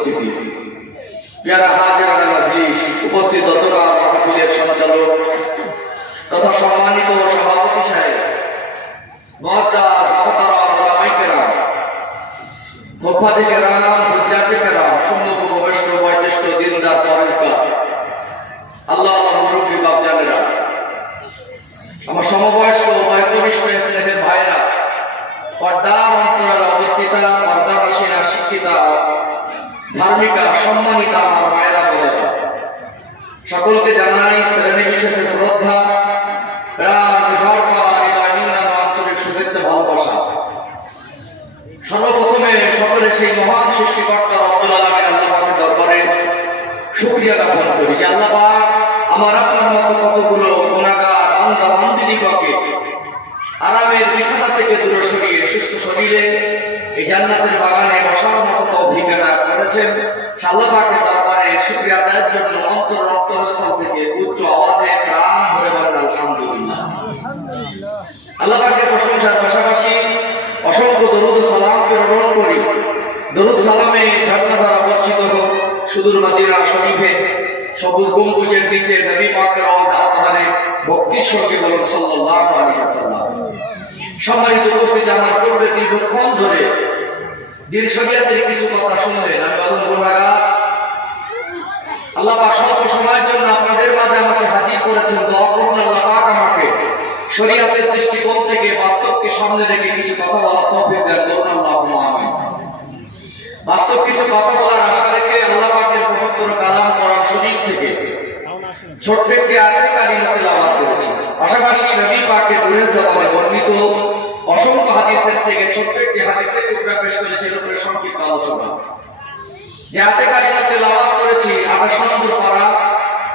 উপস্থিতি, পেয়ারা হাজিরানা মজলিস, উপস্থিত অধ্যক্ষ মাহফিলের সঞ্চালক তথা সম্মানিত সভাপতি সাহেব, মুআজ্জাজ মুহতারাম উলামায়ে কেরাম, মুফাদ্দিল কেরাম, হুজ্জাতে কেরাম, সম্মুখ উপবিষ্ট বয়োজ্যেষ্ঠ দিনদার পরেশগার, আল্লাহ মুরব্বী বাপজানেরা, আমার সমবয়স্ক বয়োজ্যেষ্ঠ স্নেহের ভাইরা, পর্দার অন্তরালে অবস্থিতা, পর্দাবাসীরা, শিক্ষিতা, ধার্মিকা, সম্মানিতা আমার মায়েরা বোনেরা, সকলকে জানাই শ্রেণী বিশেষে শ্রদ্ধা, আন্তরিক শুভেচ্ছা, ভালোবাসা। সর্বপ্রথমে সকলের সেই মহান সৃষ্টিকর্তা রব্বুল আলামিন আল্লাহ পাকের দরবারে শুকরিয়া জ্ঞাপন করি যে আল্লাহ পাক আমার আপনার মতো কতগুলো গুনাহগার বান্দা বান্দিদিগকে আরামের বিছানা থেকে দূরে সরিয়ে সুস্থ শরীরে এই জান্নাতের বাগানে বসার মতো তৌফিক দান করেছেন। আল্লাহ পাকের দরবারে শুকরিয়া আদায়ের জন্য অন্তরস্থল থেকে উচ্চ আওয়াজে প্রাণ ভরে বলেন আলহামদুলিল্লাহ। আল্লাহ পাকের প্রশংসার পাশাপাশি অসংখ্য দরুদ ও সালাম প্রেরণ করি। দরুদ সালামে ঝর্ণা দ্বারা বর্ষিত হোক সুদূর মদিনা শরীফে সবুজ গম্বুজের নিচে নবী পাকের রওজা আতহারে ভক্তির সঙ্গে বলুন সাল্লাল্লাহু আলাইহি ওয়াসাল্লাম। সম্মানিত উপস্থিতি, আমার পূর্বে দীর্ঘক্ষণ ধরে দিন শরিয়াতের কিছু কথা শুনলেন। আমি বলুন গুনাহগার, আল্লাহ পাক স্বল্প সময়ের জন্য আপনাদের মাঝে আমাকে হাজির করেছেন। দোয়া করুন আল্লাহ পাক আমাকে শরিয়াতের দৃষ্টিকোণ থেকে বাস্তবকে সামনে রেখে কিছু কথা বলার তৌফিক দান করুন, আল্লাহুম্মা আমিন। বাস্তব কিছু কথা বলার আশা রেখে আল্লাহ পাকের পবিত্র কালাম কোরআন শরীফ থেকে ছোট্ট একটি আয়াত কারিমা তেলাওয়াত করেছি। পাশাপাশি নবী পাকের দুরূদ জবানে বর্ণিত অসংখ্য হাদিসের থেকে ছোট্ট একটি হাদিসের টুকরা পেশ করেছি, এর উপরে সংক্ষিপ্ত আলোচনা। যে আয়াত কারিমা তেলাওয়াত করেছি 28 নম্বর পারা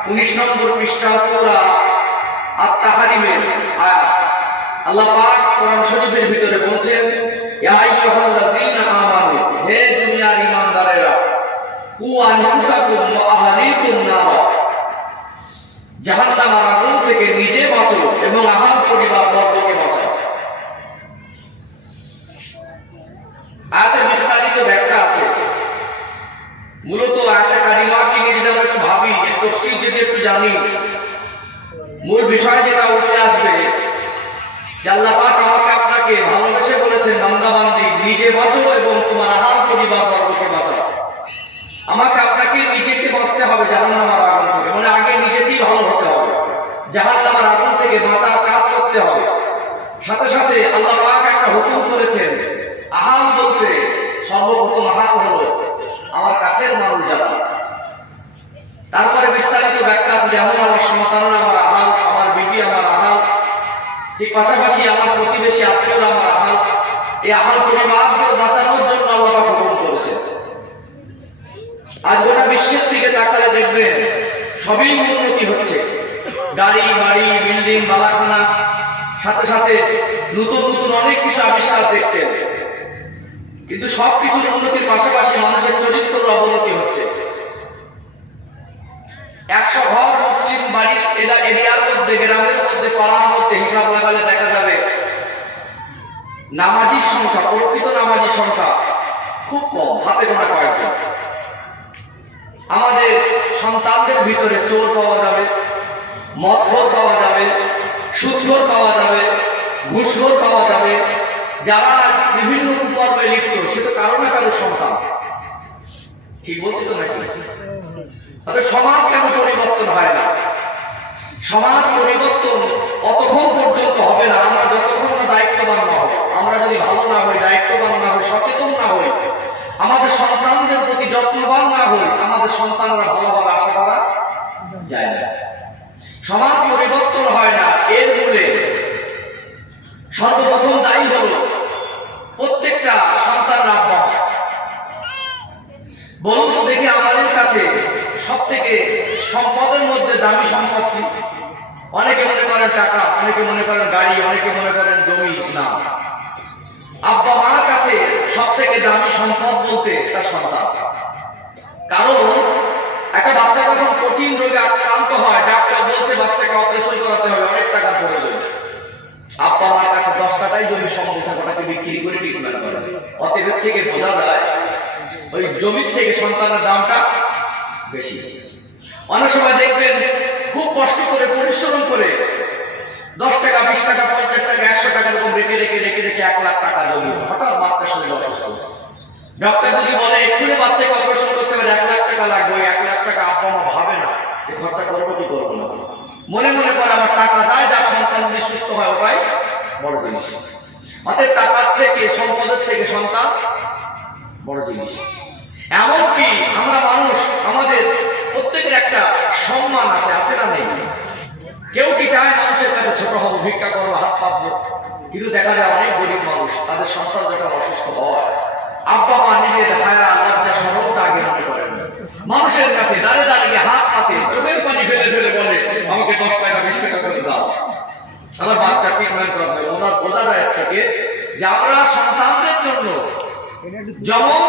19 নম্বর পৃষ্ঠা সূরা আত-তাহরিমের আয়াত। আল্লাহ পাক কোরআন শরীফের ভিতরে বলছেন, ইয়া আইয়ুহাল্লাযীনা আমানু, হে দুনিয়ার ঈমানদারেরা, কু আনফুসাকুম ওয়া আহলিকুম নার, জাহান্নামের আগুন থেকে নিজে বাঁচো এবং আহল পরিবার বর্গকে বাঁচাও। আয়াতের বিস্তারিত ব্যাখ্যা আছে। মূলত আয়াতের কারিমাকে নিয়ে যদি আমরা একটু ভাবি, তাফসীর যদি একটু জানি, মূল বিষয় যেটা উঠে আসবে যে আল্লাহ পাক আমাকে আপনাকে ভালোবেসে বলেছেন, বান্দা বান্দি নিজে বাঁচো এবং তোমার আহল পরিবার বর্গকে বাঁচাও। আমাকে আপনাকে নিজেকে বাঁচতে হবে জাহান্নামের আগুন থেকে, মানে আগে নিজেকেই ভালো হতে হবে, জাহান্নামের আগুন থেকে বাঁচার কাজ করতে হবে। সাথে সাথে আল্লাহ পাক একটা হুকুম করেছেন। আহাল বলতে সর্বপ্রথম আহাল হলো আমার কাছের মানুষ যারা। তারপরে বিস্তারিত ব্যাখ্যা আছে, যেমন আমার সন্তানরা আমার আহাল, আমার বিবি আমার আহাল, ঠিক পাশাপাশি আমার প্রতিবেশী আত্মীয়রা আমার আহাল। এই আহাল পরিবারকে বাঁচানোর জন্য আল্লাহ পাক হুকুম করেছেন। আজ গোটা বিশ্বের দিকে তাকালে দেখবেন সবই উন্নতি হচ্ছে, গাড়ি বাড়ি বিল্ডিং বালাখানা, সাথে সাথে নতুন নতুন অনেক কিছু আবিষ্কার দেখছেন। কিন্তু সবকিছুর উন্নতির পাশাপাশি মানুষের চরিত্রের অবনতি হচ্ছে। 100 ঘর মুসলিম বাড়ির এরিয়ার মধ্যে, গ্রামের মধ্যে, পাড়ার মধ্যে হিসাব লাগালে দেখা যাবে নামাজির সংখ্যা, প্রকৃত নামাজির সংখ্যা খুব কম, হাতে গোনা কয়েকজন। আমাদের সন্তানদের ভিতরে চোর পাওয়া যাবে, মদখোর পাওয়া যাবে, সুদখোর পাওয়া যাবে, ঘুষখোর পাওয়া যাবে। যারা বিভিন্ন কুকর্মে লিপ্ত, সে তো কারো না কারো সন্তান। ঠিক বলছি তো নাকি? তাহলে সমাজ কেন পরিবর্তন হয় না? সমাজ পরিবর্তন অতক্ষণ পর্যন্ত হবে না আমরা যতক্ষণ না দায়িত্ববান না হব। আমরা যদি ভালো না হই, দায়িত্ববান না হই, সচেতন না হই, আমাদের সন্তানদের প্রতি যত্নবান না হই, আমাদের সন্তানরা ভালোভাবে আশা করা যায় না। সমাজ পরিবর্তন হয় না, এর মূলে সর্বপ্রথম দায়ী হল প্রত্যেকটা সন্তানের আব্বা। বলুন তো দেখি, আমাদের কাছে সব থেকে সম্পদের মধ্যে দামি সম্পদ কি? অনেকে মনে করেন টাকা, অনেকে মনে করেন গাড়ি, অনেকে মনে করেন জমি। না, আব্বা মার কাছে সব থেকে দামি সম্পদ বলতে তার সন্তান। কারণ একটা বাচ্চা যখন কঠিন রোগে আক্রান্ত হয়, ডাক্তার বলছে বাচ্চাকে অপারেশন করাতে হবে, অনেক টাকা প্রয়োজন। আব্বা মার কাছে 10 কাঠাই জমি সম্পদ থাকে, ওটাকে বিক্রি করে ট্রিটমেন্ট করে। অতএব থেকে বোঝা যায় ওই জমির থেকে সন্তানের দামটা বেশি। অনেক সময় দেখবেন খুব কষ্ট করে পরিশ্রম করে 10 টাকা 20 টাকা 50 টাকা 100 টাকা এরকম রেখে রেখে রেখে রেখে 1 লাখ টাকা জমিয়েছে, হঠাৎ বাচ্চার শরীর অসুস্থ। ডক্টর যদি বলে এক্ষুনি বাচ্চাকে অপারেশন করতে হবে 1 লাখ টাকা লাগবে, ওই 1 লাখ টাকা আব্বা মা ভাবে না যে খরচা করবো কি করবো না, মনে মনে করে আমার টাকা যায়, যার সন্তান যদি সুস্থ হয় ওটাই বড় জিনিস। অতএব টাকার থেকে সম্পদের থেকে সন্তান বড় জিনিস। এমনকি আমরা মানুষ, আমাদের প্রত্যেকের একটা সম্মান আছে, আছে না নেই? কেউ কি চায় মানুষের কাছে ছোট হবো, ভিক্ষা করবো, হাত পাতবো? কিন্তু দেখা যায় অনেক গরিব মানুষ তাদের সন্তান যখন অসুস্থ হয়, আব্বা মা নিজের হায়া লজ্জা সরলতা আগে মনে করেন, মানুষের কাছে দাঁড়িয়ে দাঁড়িয়ে হাত পাতে চোখের পানি ফেলে ফেলে বলে আমাকে 10 টাকা 20 টাকা করে দাও, আমার বাচ্চা ট্রিটমেন্ট করা হবে। ওনার বোঝা যায় থাকে যে আমরা সন্তানদের জন্য যেমন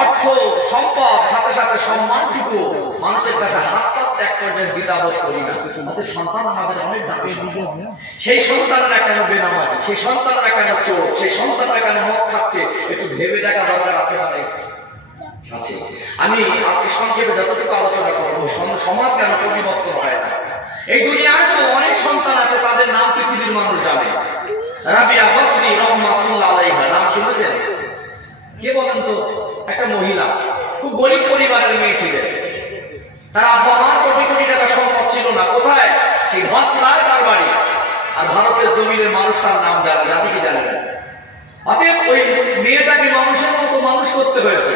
অর্থ সম্পদ সাথে সাথে সম্মানটুকু মানুষের কাছে হাত পাত ত্যাগ করে বিদাবোধ করি না। আমাদের সন্তান আমাদের অনেক দাবি, সেই সন্তানরা কেন বেনামাজি, সেই সন্তানরা কেন চোর, সেই সন্তানরা কেন মদ খাচ্ছে, একটু ভেবে দেখা দরকার আছে না নেই? আছে। আমি আজকে সংক্ষেপে যতটুকু আলোচনা করবো, সমাজ কেন পরিবর্তন হয় না। এই দুনিয়ায় তো অনেক সন্তান আছে, তাদের নাম পৃথিবীর মানুষ জানে। রাবিয়া বসরি রহমাতুল্লাহ আলাইহা নাম শুনেছেন? কে বলেন তো? একটা মহিলা, খুব গরিব পরিবারের মেয়ে ছিলেন। তার আব্বা মার কোটি কোটি টাকা সম্পদ ছিল না, কোথায়? সেই বসরায় তার বাড়ি। আর ভারতের জমিনের মানুষ তার নাম জানে, জানি কি জানে না। অতএব ওই মেয়েটাকে মানুষের মতো মানুষ করতে হয়েছে।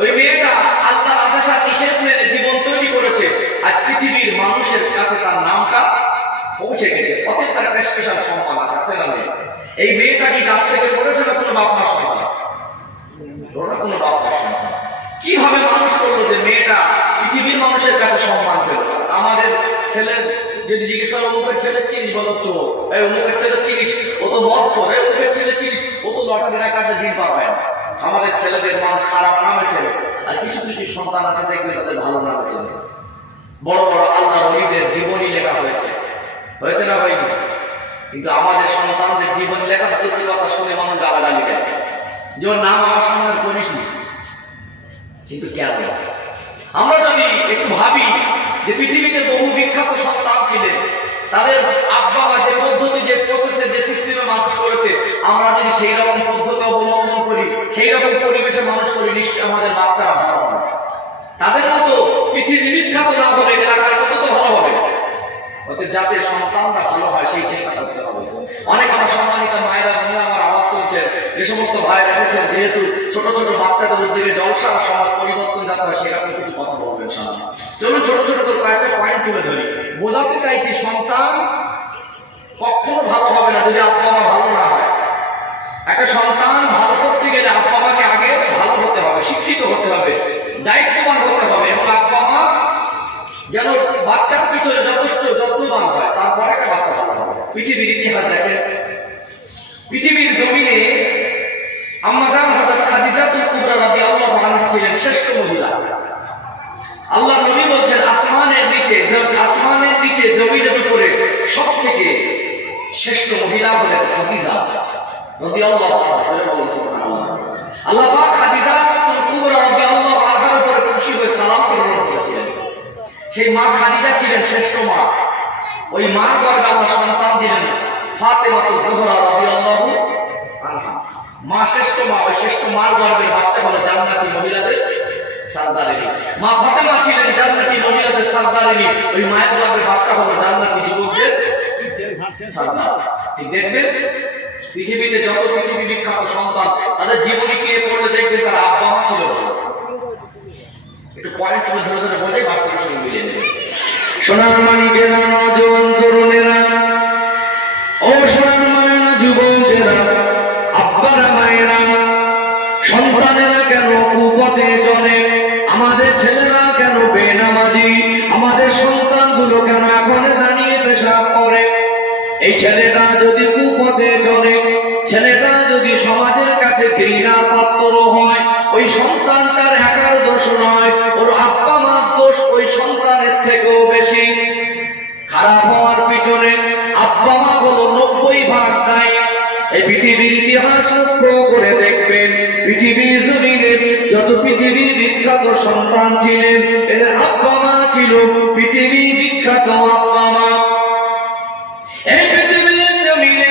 ওই মেয়েটা আল্লাহর আদেশ আর নিষেধ মেনে জীবন তৈরি করেছে, আজ পৃথিবীর মানুষের কাছে তার নামটা পৌঁছে গেছে। অতএব তার একটা স্পেশাল সম্মান আছে, আছে না নেই? এই মেয়েটা কি গাছ থেকে পড়েছে না কোনো বাপ মার সন্তান? ওরা কোনো বাপ মার সন্তান। কিভাবে মানুষ করলো যে মেয়েটা পৃথিবীর মানুষের কাছে সম্মান পেল? আমাদের ছেলে যদি জিজ্ঞেস করো অমুকের ছেলে চিনিস, বলো চোর। এই অমুকের ছেলে চিনিস, ও তো মদ করে। অমুকের ছেলে চিনিস, ও তো লটারি না কাটে দিন পাবে। আমাদের ছেলেদের মানুষ খারাপ নামে ছেলে, আর কিছু কিছু সন্তান আছে দেখবে তাদের ভালো নামে ছেলে। বড় বড় আল্লাহ ওলিদের জীবনী লেখা হয়েছে, হয়েছে না ভাই? কিন্তু আমাদের সন্তানদের জীবন লেখা দুটি কথা শুনে মানুষ গালাগালি দেয় যে ওর নাম আমার সামনে করিস নি। কিন্তু কেন? আমরা যদি একটু ভাবি যে পৃথিবীতে বহু বিখ্যাত সন্তান ছিলেন, তাদের আব্বারা যে পদ্ধতি, যে প্রসেসে, যে সিস্টেমে মানুষ করেছে, আমরা যদি সেই রকম পদ্ধতি অবলম্বন করি, সেই রকম পরিবেশে মানুষ করি, নিশ্চয়ই আমাদের বাচ্চারা ভালো হবে। তাদের মতো পৃথিবী বিখ্যাত না হলে এলাকার মতো তো ভালো হবে। অতএব যাতে সন্তানরা ভালো হয় সেই চেষ্টা করতে হবে। অনেক আমার সম্মানিত মায়েরা, বোনেরা, আমার আওয়াজ শুনছে, যে সমস্ত ভাইরা এসেছেন, যেহেতু ছোট ছোট বাচ্চাদের উদ্যোগে জলসা সমাজ পরিবর্তন যাতে হয় সেরকম কিছু কথা বলবেন সামনে। চলুন ছোট ছোট করে কয়েকটা পয়েন্ট তুলে ধরি। বোঝাতে চাইছি সন্তান কখনো ভালো হবে না যদি আব্বা মা ভালো না হয়। একটা সন্তান ভালো করতে গেলে আব্বা মাকে আগে ভালো হতে হবে, শিক্ষিত হতে হবে, দায়িত্ববান হতে হবে, এবং আব্বা মা যেন বাচ্চার পিছনে যথেষ্ট যত্নবান হয়, তারপরে একটা বাচ্চা ভালো হবে। পৃথিবীর ইতিহাস দেখেন, পৃথিবীর জমিনে আম্মা জান হযরত খাদিজাতুল কুবরা রাদিয়াল্লাহু আনহা ছিলেন শ্রেষ্ঠ মহিলা। আল্লাহ নবী বলছেন আসমানের নিচে জমিনের উপরে সবথেকে শ্রেষ্ঠ মহিলা হলেন খাদিজা রাদিয়াল্লাহু আনহা। আল্লাহ পাক খাদিজাতুল কুবরা রাদিয়াল্লাহু আনহার উপরে খুশি হয়ে সালাম প্রেরণ করেছিলেন। সেই মা খাদিজা ছিলেন শ্রেষ্ঠ মা। ওই মার গর্ভে আল্লাহ সন্তান দিলেন ফাতেমাতুল জোহরা রাদিয়াল্লাহু আনহা। মা শ্রেষ্ঠ মা, ওই শ্রেষ্ঠ মার গর্ভে বাচ্চা হলো জান্নাতি মহিলাদের সরদারিনী। মা ফাতেমা ছিলেন জান্নাতি মহিলাদের সরদারিনী, ওই মায়ের গর্ভে বাচ্চা হলো জান্নাতি যুবকদের সরদার। ঠিক দেখবেন পৃথিবীতে যত পৃথিবী বিখ্যাত সন্তান, তাদের জীবনী কে পড়লে দেখবেন তার আব্বা মা ছিল। একটু পয়েন্ট ধরে ধরে বলে বাস্তবের সঙ্গে মিলিয়ে নেবেন। সোনার মানিকেরা, নওজোয়ান তরুণেরা, ও সোনার মায়েরা, যুবকেরা, আব্বারা, মায়েরা, সন্তানেরা কেন কুপথে চলে? আমাদের ছেলেরা কেন বেনামাজি? আমাদের সন্তানগুলো কেন এখন দাঁড়িয়ে পেশাব করে? এই ছেলেটা যদি কুপথে চলে, ছেলেটা যদি সমাজের কাছে ঘৃণার পাত্র হয়, ওই সন্তানটার একার দোষ নয়, ওর আব্বা মার দোষ ওই সন্তানের থেকেও বেশি। খারাপ হওয়ার পিছনে আব্বা মা হলো 90 ভাগ দায়ী। এই পৃথিবীর ইতিহাস লক্ষ্য করে দেখবেন পৃথিবীর জমিনে যত পৃথিবীর বিখ্যাত সন্তান ছিলেন এদের আব্বা মা ছিল পৃথিবীর বিখ্যাত আব্বা মা। এই পৃথিবীর জমিনে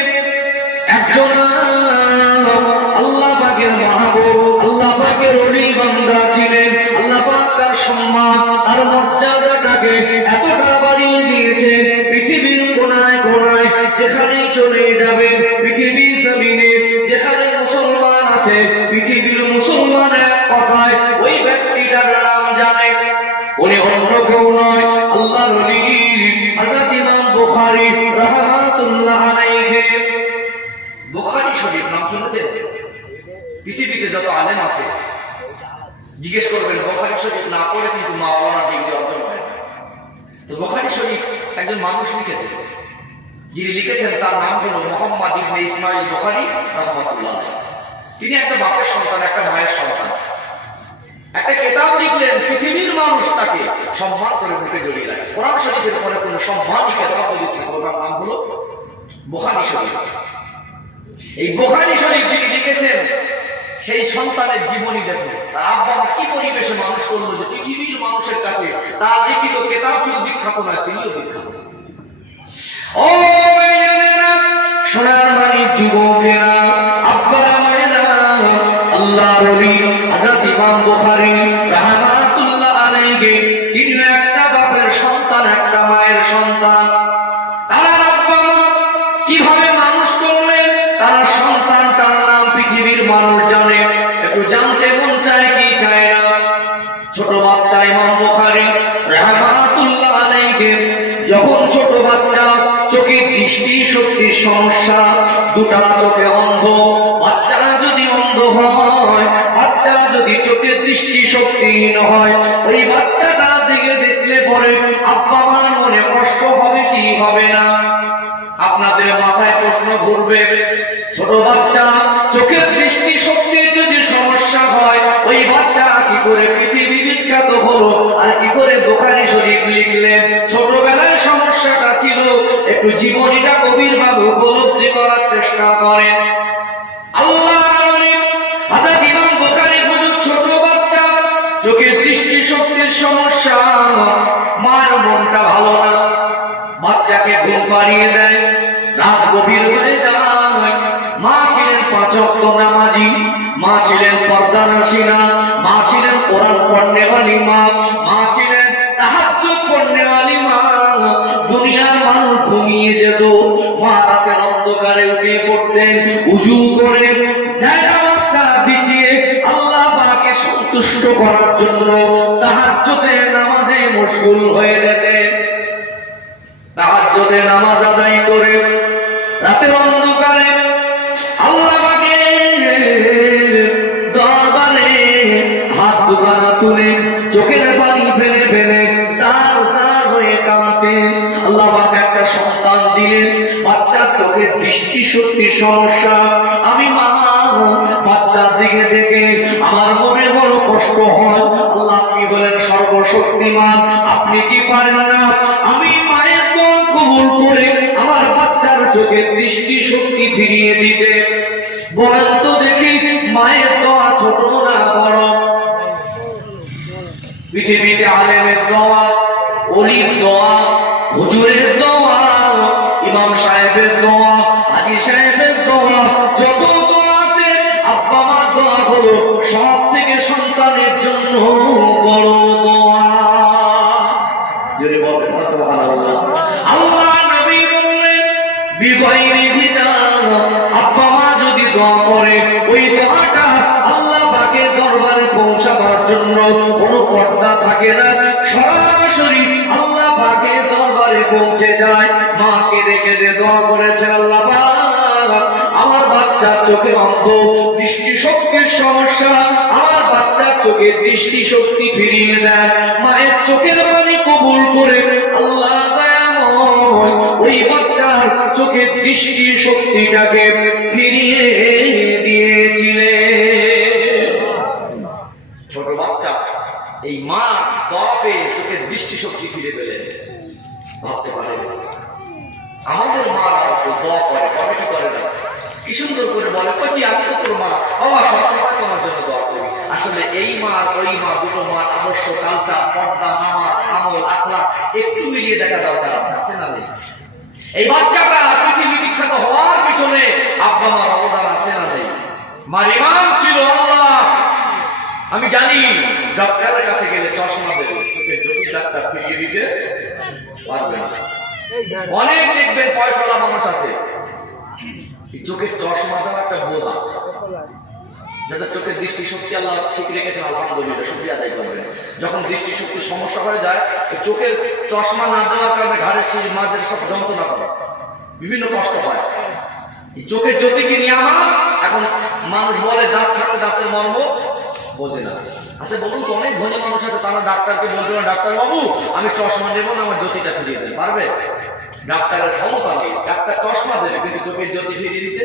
একজন আল্লাহ পাকের মাহবুব, আল্লাহ পাকের ওলি বান্দা ছিলেন। আল্লাহ পাক তার সম্মান আর মর্যাদাটাকে এতটা বাড়িয়ে দিয়েছে, পৃথিবীর কোনায় কোনায় যেখানেই চলে যাবে, পৃথিবীর জমিনে যেখানে মুসলমান আছে, পৃথিবীর মুসলমান এক কথায় ওই ব্যক্তিটার নাম জানে। উনি অন্য কেউ নয়, আল্লাহর ওলি হযরত ইমাম বুখারী রাহমাতুল্লাহ আলাইহি। বুখারী শরীফ নাম শুনেছেন? পৃথিবীতে যত আলেম আছে জিজ্ঞেস করবেন বুখারী শরীফ না পড়ে কিন্তু মাওলানা ডিগ্রি অর্জন হয় না। তো বুখারী শরীফ একজন মানুষ লিখেছেন, যিনি লিখেছেন তার নাম হলো মুহাম্মদ ইবনে ইসমাইল বুখারী রাহমাতুল্লাহ আলাইহি। তিনি একটা বাপের সন্তান, একটা মায়ের সন্তান। একটা কিতাব লিখলেন, পৃথিবীর মানুষ তাকে সম্মান করে মুখে জড়িয়ে রাখে। কোরআন শরীফের পরে কোনো সম্মানী কিতাব লিখছে, ওর নাম হলো বুখারী শরীফ। এই বুখারী শরীফ যিনি লিখেছেন সেই সন্তানের জীবনী দেখুন, তার আব্বা মা কি পরিবেশে মানুষ করলো যে পৃথিবীর মানুষের কাছে তার লিখিত কিতাব শুধু বিখ্যাত নয়, তিনিও বিখ্যাত। ও সোনার মানিক যুবকেরা, আব্বারা মায়েরা, আল্লাহর ওলি হযরত ইমাম বুখারী রাহমাতুল্লাহ আলাইহি তিনি একটা বাপের সন্তান, একটা মায়ের সন্তান। তার আব্বা মা কিভাবে মানুষ করলেন তার সন্তানটার নাম পৃথিবীর মানুষ জানে। একটু জানতে মন চায় কি চায় না? ছোট বাচ্চা ইমাম বুখারী রাহমাতুল্লাহ আলাইহি যখন ছোট বাচ্চা, চোখে দৃষ্টি শক্তির সমস্যা, দুটা চোখে অন্ধ। বাচ্চারা যদি অন্ধ হয়, বাচ্চা যদি চোখের দৃষ্টি শক্তিহীন হয়, ওই বাচ্চাটা দিকে দেখলে পরে আব্বা মার মনে কষ্ট হবে কি হবে না? আপনাদের মাথায় প্রশ্ন ঘুরবে, ছোট বাচ্চা চোখের দৃষ্টি শক্তির যদি সমস্যা হয়, ওই বাচ্চা কি করে পৃথিবী বিখ্যাত হলো আর কি করে বুখারী শরীফ লিখলেন? ছোটবেলায় সমস্যাটা ছিল, একটু জীবনীটা গভীরভাবে উপলব্ধি করার চেষ্টা করেন। আল্লাহর ওলি হযরত ইমাম বুখারী হুজুর ছোট বাচ্চা, চোখের দৃষ্টি শক্তির সমস্যা, মার মনটা ভালো না, বাচ্চাকে ঘুম পাড়িয়ে দেয়, রাত গভীর হয়ে যায়। মা ছিলেন 5 ওয়াক্ত নামাজি, মা ছিলেন পর্দানশীলা, মা ছিলেন কোরআন পড়নেওয়ালি মা, মা ছিলেন তাহাজ্জুদ পড়নেওয়ালি মা। দুনিয়ার মানুষ ঘুমিয়ে যেত, মা রাতের অন্ধকারে উঠে পড়তেন, উযু করে জায়নামাজটা বিছিয়ে আল্লাহ পাককে সন্তুষ্ট করার জন্য তাহাজ্জুদের নামাজে মশগুল হয়ে যেতেন। তাহাজ্জুদের নামাজ আদায় করে রাতের অন্ধকারে আল্লাহ পাকের দরবারে হাত দুখানা তুলে চোখের পানি ফেলে ফেলে জার জার হয়ে কাঁদতেন। আল্লাহ পাক একটা সন্তান দিলেন, বাচ্চার চোখের দৃষ্টি শক্তির সমস্যা। আমি মা, বাচ্চার দিকে দেখে আমার মনে বড় কষ্ট হয়। আল্লাহ কি বলেন? সর্বশক্তিমান, আপনি কি পারেন না আমি মায়ের দোয়া কবুল করে আমার বাচ্চার চোখের দৃষ্টি শক্তি ফিরিয়ে দিতে? বলেন তো দেখি, মায়ের দোয়া ছোট না বড়? পৃথিবীতে আলেমের দোয়া, ওলির দোয়া, হুজুরের দোয়া, ইমাম সাহেবের দোয়া, হাজী সাহেবের দোয়া, যত দোয়া আছে, আব্বা মার দোয়া হলো সব থেকে সন্তানের জন্য বড় দোয়া। যদি বলেন সুবহানাল্লাহ। আল্লাহ নবী বললেন, বিগয়রি হিজাব, আব্বা মা যদি দোয়া করে, ওই দোয়াটা আল্লাহ পাকের দরবারে পৌঁছাবার জন্য কোনো পর্দা থাকে না, সরাসরি আল্লাহ পাকের দরবারে পৌঁছে যায়। মাকে রেখে যে দোয়া করেছে, আল্লাহ পাক আমার বাচ্চার চোখে অন্ধ, দৃষ্টি শক্তির সমস্যা, আমার বাচ্চার চোখে দৃষ্টি শক্তি ফিরিয়ে দেয়। মায়ের চোখের পানি কবুল করে আল্লাহ দয়াময় ওই বাচ্চার চোখের দৃষ্টি শক্তিটাকে ফিরিয়ে দিয়েছিলেন। ছোট বাচ্চা এই মা দোয়া পেয়ে চোখের দৃষ্টি শক্তি ফিরে পেলেন। ভাবতে পারে আমাদের মা দোয়া করে, করে কি করে না? কি সুন্দর করে বলে, কচি আমি তো তোর মা, বাবা সবসময় তোমার জন্য দোয়া করি। আসলে এই মা ওই মা দুটো মা আদর্শ, কালচার, পর্দা, নামাজ, আমল, আখলাক একটু মিলিয়ে দেখা দরকার আছে না নেই? এই বাচ্চাটা পৃথিবী বিখ্যাত হওয়ার পিছনে আব্বা মার অবদান আছে না নেই? মার ইমান ছিল আল্লাহ। আমি জানি ডাক্তারের কাছে গেলে চশমা দেবে, যদি ডাক্তার ফিরিয়ে দিতে পারবে না। অনেক দেখবেন পয়সাওয়ালা মানুষ আছে, চোখের চশমা দেওয়া একটা বোঝা। যাদের চোখের দৃষ্টিশক্তি আল্লাহ ঠিক রেখেছেন আলহামদুলিল্লাহ, শুকরিয়া আদায় করবেন। যখন দৃষ্টিশক্তির সমস্যা হয়ে যায়, চোখের চশমা না দেওয়ার কারণে ঘাড়ের শির মাঝের সব যন্ত্রণা করে, বিভিন্ন কষ্ট হয়। চোখের জ্যোতিকে নিয়ে আমার এখন মানুষ বলে দাঁত থাকলে দাঁতের মর্ম বোঝে না। আচ্ছা বলুন তো, অনেক ধনী মানুষ আছে, তারা ডাক্তারকে বলতে পারে ডাক্তার বাবু আমি চশমা দেবো না, আমার জ্যোতিটা ফিরিয়ে দেবে, পারবে? ডাক্তারের ক্ষমতা নেই, ডাক্তার চশমা দেবে কিন্তু চোখের জ্যোতি ফিরিয়ে দিতে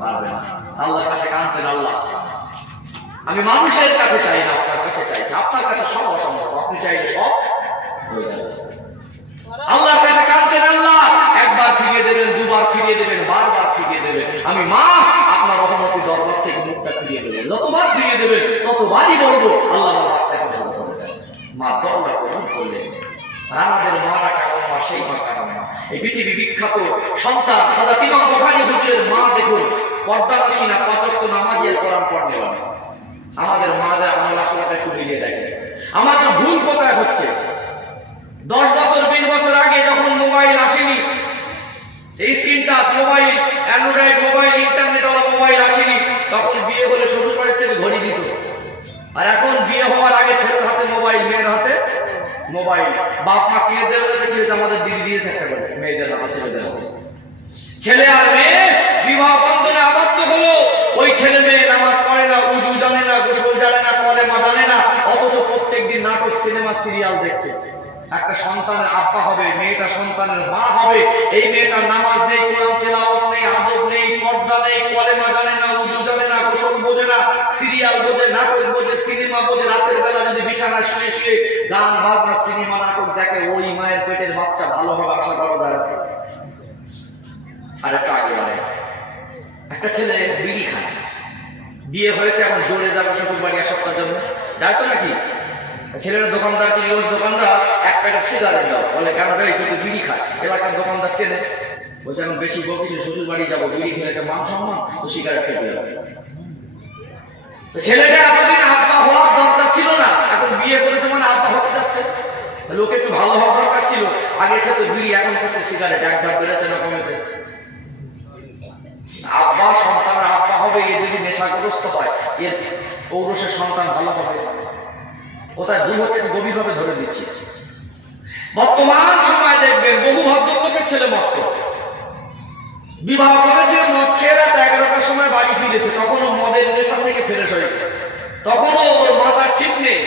পারবে না। আল্লাহর কাছে কাঁদতেন, আল্লাহ আমি মানুষের কাছে চাই না, আপনার কাছে চাইছি। আপনার কাছে সব অসম্ভব, আপনি চাইলে সব হয়ে যাবে। আল্লাহর কাছে কাঁদতেন, আল্লাহ একবার ফিরিয়ে দেবেন, দুবার ফিরিয়ে দেবেন, বারবার ফিরিয়ে দেবেন। আমি মা আপনার রহমতের দরবার থেকে মুখটা ফিরিয়ে দেবেন, যতবার ফিরিয়ে দেবেন ততবারই বলবো আল্লাহ আমার বাচ্চাকে ভালো করে দেন। মা দরবার কবুল করলেন। আর আমাদের মারা কারণ মা, সেই মা কারণ মা। এই পৃথিবী বিখ্যাত সন্তান হযরত ইমাম বুখারী হুজুরের মা দেখুন, পর্দাশী না, পাঁচ ওয়াক্ত নামাজি আর কোরআন পড়তে পারে। আমাদের মাদের আমল আখলাক একটু মিলিয়ে দেখেন, আমাদের ভুল কোথায় হচ্ছে। 10 বছর 20 বছর আগে যখন মোবাইল আসেনি, এই screen touch mobile, Android mobile, ইন্টারনেটওয়ালা মোবাইল আসেনি, তখন বিয়ে হলে শ্বশুর বাড়ি থেকে ঘড়ি দিত। আর এখন বিয়ে হওয়ার আগে ছেলের হাতে মোবাইল, মেয়ের হাতে মোবাইল। বাপ মা কিনে দেবে কি আমাদের দিদি দিয়েছে একটা করে মেয়েদের হাতে, ছেলেদের হাতে। ছেলে আর মেয়ে বিবাহ বন্ধনে আবদ্ধ হলো। ওই ছেলে মেয়ে নামাজ পড়ে না, উজু জানে না, গোসল জানে না, কলেমা জানে না, অথচ প্রত্যেকদিন নাটক, সিনেমা, সিরিয়াল দেখছে। একটা সন্তানের আব্বা হবে, মেয়েটা সন্তানের মা হবে। এই মেয়েটার নামাজ নেই, কোরআন তেলাওয়াত নেই, আদব নেই, পর্দা নেই, কলেমা জানে না, উজু জানে না, গোসল বোঝে না, সিরিয়াল বোঝে, নাটক বোঝে, সিনেমা বোঝে। রাতের বেলা যদি বিছানায় শুয়ে শুয়ে গান বাজনা, সিনেমা, নাটক দেখে, ওই মায়ের পেটের বাচ্চা ভালোভাবে আশা করা যায়। আর একটা আগে বাড়ে, একটা ছেলে বিড়ি খায়, বিয়ে হয়েছে, এখন জোরে যাবে শ্বশুর বাড়ি এক সপ্তাহের জন্য, যায় তো নাকি? ছেলের দোকানদার কি দোকানদার এক প্যাকেট সিগারেট দাও, বলে কেন ভাই তুই তো বিড়ি খাস। এলাকার দোকানদার চেনে, বলছে এখন বেশি বলছি শ্বশুর বাড়ি যাবো, বিড়ি খেলে একটা মান সম্মান, তো সিগারেট খেতে যাবে। ছেলেটা এতদিন আব্বা হওয়ার দরকার ছিল না, এখন বিয়ে করেছে মানে আব্বা হতে যাচ্ছে। লোকে একটু ভালো হওয়ার দরকার ছিল, আগে খেতে বিড়ি, এখন খেতে সিগারেট। এক ধাপ বেড়েছে না কমেছে? আব্বা সন্তানের আব্বা হবে, এ যদি নেশাগ্রস্ত হয়, এর ঔরসের সন্তান ভালো হবে। কোথায় ভুল হচ্ছে গভীরভাবে ধরে দিচ্ছি। বর্তমান সময় দেখবেন বহু ভদ্রলোকের ছেলে মত বিবাহ করেছে, মদ খেয়ে রাত 11টার সময় বাড়ি ফিরেছে, তখনও মদের নেশা থেকে ফেরেশ হয়ে গেছে, তখনও ওর মাথার ঠিক নেই,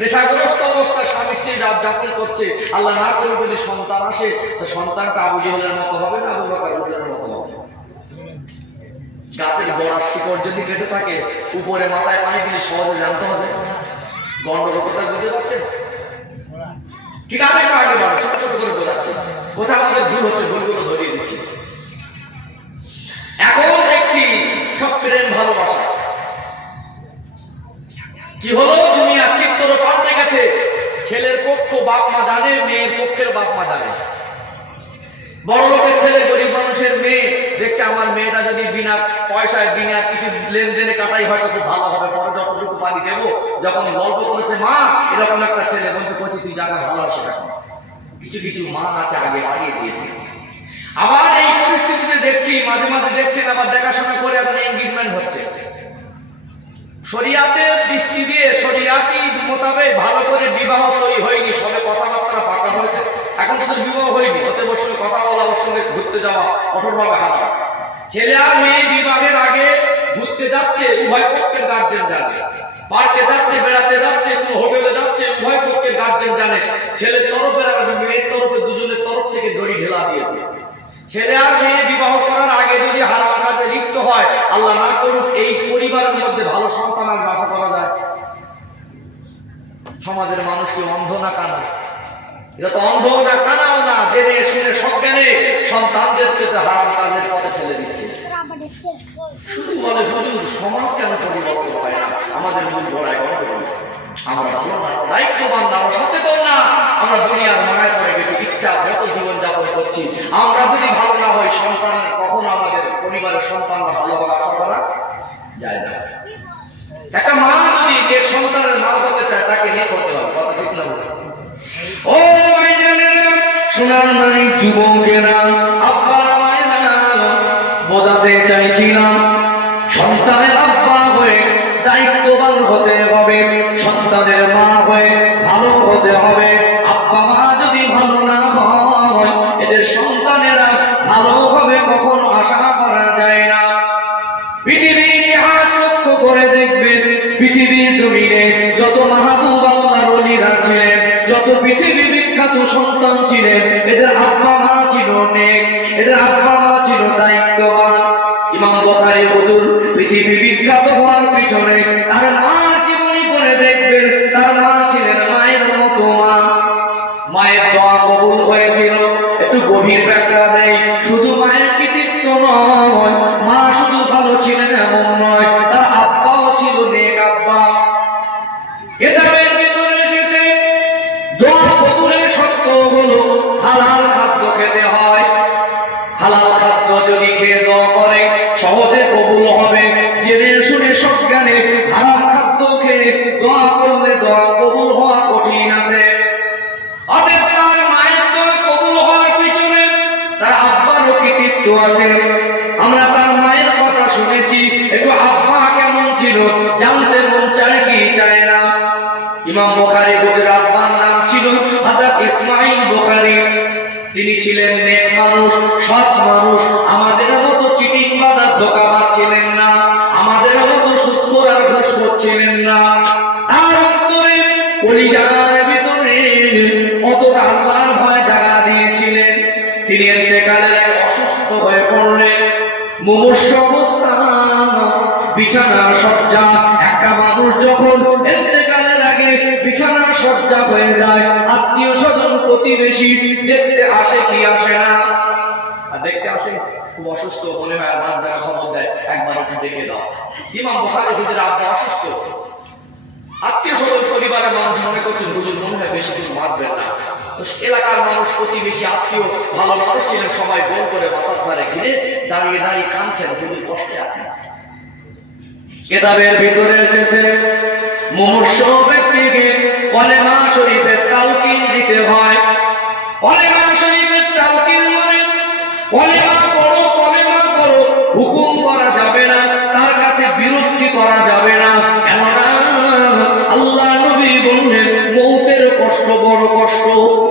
নেশাগ্রস্ত অবস্থায় স্বামী স্ত্রী রাত যাপন করছে। আল্লাহ না করে যদি সন্তান আসে, তো সন্তানটা আবু জেহেলের মতো হবে না, আবু বকরের মতো হবে। গাছের গোড়ার শিকড় যদি কেটে থাকে, উপরে মাথায় পানি দিলে সহজে জানতে হবে। গন্ডগোল কোথায় বুঝতে পারছেন? ঠিক আছে, আগে বাড়ো, ছোট ছোট করে বোঝাচ্ছে কোথায় আমাদের ভুল হচ্ছে, ভুলগুলো ধরিয়ে দিচ্ছি। এখন দেখছি সব প্রেম ভালোবাসা কি হলো, দুনিয়া চিত্র পাল্টে গেছে। ছেলের পক্ষ বাপ মা জানে, মেয়ের পক্ষের বাপ মা জানে। বড় লোকের ছেলে গরিব মানুষের মেয়ে দেখছে, আমার মেয়েটা যদি বিনা পয়সায়, বিনা কিছু লেনদেনে কাটাই হয়তো খুব ভালো হবে, পরে যতটুকু পানি দেবো। যখন গল্প করেছে মা এরকম একটা ছেলে, বলছে কচি তুই জায়গা ভালো আছে। এখন কিছু কিছু মা আছে আগে বাড়িয়ে দিয়েছে। আবার এই পরিস্থিতিতে দেখছি, মাঝে মাঝে দেখছেন আবার দেখাশোনা করে এখন এনগেজমেন্ট হচ্ছে। শরিয়াতের দৃষ্টি দিয়ে, শরিয়াতি মোতাবেক ভালো করে বিবাহ সই হয়নি, সবে কথাবার্তা পাকা হয়েছে, এখন তো বিবাহ হয়নি। হতে বসলে কথা বলা, ওর সঙ্গে ঘুরতে যাওয়া কঠোরভাবে হারা। ছেলে আর মেয়ে বিবাহের আগে ঘুরতে যাচ্ছে, উভয় পক্ষের গার্জেন জানে। পার্কে যাচ্ছে, বেড়াতে যাচ্ছে, কোনো হোটেলে যাচ্ছে, উভয় পক্ষের গার্জেন জানে। ছেলের তরফের আর মেয়ের তরফে দুজনের তরফ থেকে দড়ি ঢেলা দিয়েছে। ছেলে আর মেয়ে বিবাহ করার আগে যদি হারাম কাজে লিপ্ত হয়, আল্লাহ না করুক, এই পরিবারের মধ্যে ভালো সন্তান আর আশা করা যায়? সমাজের মানুষ কি অন্ধ না কানা? এটা তো অন্ধ না কানাও না, জেনে শুনে সজ্ঞানে সন্তানদেরকে হারাম কাজের পথে ছেলে দিচ্ছে। শুধু বলে হুজুর সমাজ কেন পরিবর্তন হয় না, আমাদের মূল গোড়ায় গল্প বলে আমরা ভালো না, দায়িত্ববান না, আমরা সচেতন না, আমরা দুনিয়ার মায়ায় পড়ে গেছি, ইচ্ছা যত জীবনযাপন করছি। আমরা যদি ভালো না হই, সন্তান কখনো আমাদের পরিবারের সন্তানরা ভালোভাবে আশা করা যায় না। একটা মা যদি যে সন্তানের মা হতে চায় তাকে নিয়ে করতে হবে, কথা ঠিক না? ও ভাইজানেরা, সোনার নারী যুবকেরা, আব্বার মায়েরা, বোঝাতে চাইছিলাম সন্তানের আব্বা হয়ে দায়িত্ববান হতে হবে, সন্তানের মা হয়ে ভালো হতে হবে। আব্বা মা যদি ভালো না হয়, এদের সন্তানেরা ভালো হবে কখনো আশা করা যায় না। পৃথিবীর ইতিহাস লক্ষ্য করে দেখবেন, পৃথিবীর জমিনে যত মাহবুব আল্লাহর ওলিরা ছিলেন, যত পৃথিবী বিখ্যাত সন্তান ছিলেন, এদের আব্বা মা ছিল নেক, এদের আব্বা মা ছিল দায়িত্ববান। ইমাম বুখারী হুজুর পৃথিবী বিখ্যাত হওয়ার পিছনে তার মা জীবনী পড়ে দেখবেন, তার মা ছিলেন মায়ের মতো মা। মায়ের দোয়া কবুল হয়েছিল, একটু গভীর ব্যাখ্যা নেই, শুধু মায়ের কৃতিত্ব নয়, মা শুধু ভালো ছিলেন এমন নয়, তার আব্বাও ছিল নেক আব্বা। কিতাবের ভিতরে এসেছে দোয়া কবুলের শর্ত হলো হালাল খাদ্য খেতে হয়। হালাল খাদ্য যদি খেয়ে দোয়া করে সহজে কবুল হবে, জেনে শুনে সজ্ঞানে হারাম খাদ্য খেয়ে দোয়া করলে দোয়া কবুল হওয়া কঠিন আছে। অতএব তার মায়ের দোয়া কবুল হওয়ার পিছনে তার আব্বারও কৃতিত্ব আছে। আমরা তার মায়ের কথা শুনেছি, একটু আব্বা কেমন ছিল জানতে মন চায় কি চায় না? ইমাম বুখারী হুজুর আব্বার নাম ছিল হযরত ইসমাঈল বুখারী। তিনি ছিলেন নেক মানুষ, সৎ মানুষ, আমাদের মতো চিটিং বাজার ধোঁকাবাজ ছিলেন না, আমাদের মতো সুদখোর আর ঘুষখোর ছিলেন না। তার অন্তরে কলিজার ভিতরে কতটা আল্লাহর ভয় জাগা দিয়েছিলেন। তিনি ইন্তেকালের আগে অসুস্থ হয়ে পড়লেন, মুমূর্ষু অবস্থা, বিছানা সজ্জা। একটা মানুষ যখন ইন্তেকালের আগে বিছানা সজ্জা হয়ে যায়, আত্মীয় স্বজন প্রতিবেশী দেখতে আসে কি আসে না? দেখতে আসে, খুব অসুস্থ মনে হয়, মাছ দেখা খবর দেয়, একবার একটু দেখে দাও। ইমাম বুখারী হুজুর আব্বা অসুস্থ, আত্মীয় স্বজন পরিবারের মানুষ মনে করছেন হুজুর মনে হয় বেশি দিন বাঁচবেন না। তো এলাকার মানুষ, প্রতিবেশী, আত্মীয়, ভালো মানুষ ছিলেন, সবাই গোল করে মাথার ধারে ঘিরে দাঁড়িয়ে দাঁড়িয়ে কাঁদছেন, হুজুর কষ্টে আছেন। কিতাবের ভিতরে এসেছে মুমূর্ষু ব্যক্তিকে কলেমা শরীফের তালকিন দিতে হয়। কলেমা শরীফের তালকিন মানে কলেমা পড়ো, কলেমা পড়ো, হুকুম করা যাবে না, তার কাছে বিরক্তি করা যাবে না। কেননা আল্লাহ নবী বললেন মৌতের কষ্ট বড় কষ্ট।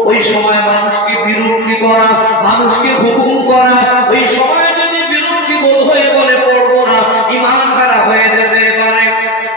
ওই সময় মানুষকে বিরক্তি করা, মানুষকে হুকুম করা, ওই সময় যদি বিরক্তি বোধ হয়ে বলে পড়বো না, ঈমান খারাপ হয়ে যেতে পারে।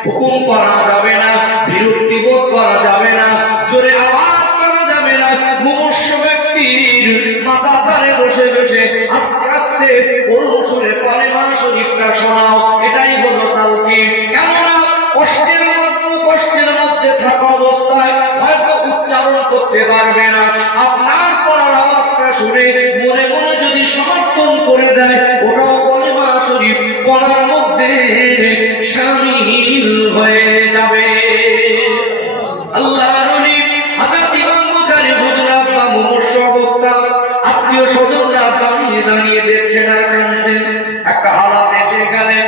হুকুম করা যাবে না, বিরক্তি বোধ করা যাবে না, জোরে আওয়াজ করা যাবে না। মুমূর্ষু ব্যক্তির মাথা ধারে বসে বসে আস্তে আস্তে করুণ সুরে কলেমা শরীফটা শোনাও, এটাই হলো তালকিন। কেননা কষ্টের মধ্যে থাকা অবস্থায় হয়তো উচ্চারণ করতে পারবে না, আপনার পড়ার আওয়াজটা শুনে মনে মনে যদি সমর্থন করে দেয়, ওটাও কলেমা শরীফ পড়ার মধ্যে শামিল হয়ে যাবে। আল্লাহ নবী হযরত ইমাম বুখারী হুজুর আব্বা মুমূর্ষু অবস্থা, আত্মীয় স্বজনরা দাঁড়িয়ে দাঁড়িয়ে দেখছেন আর কাঁদছেন। একটা হালাত এসে গেলেন,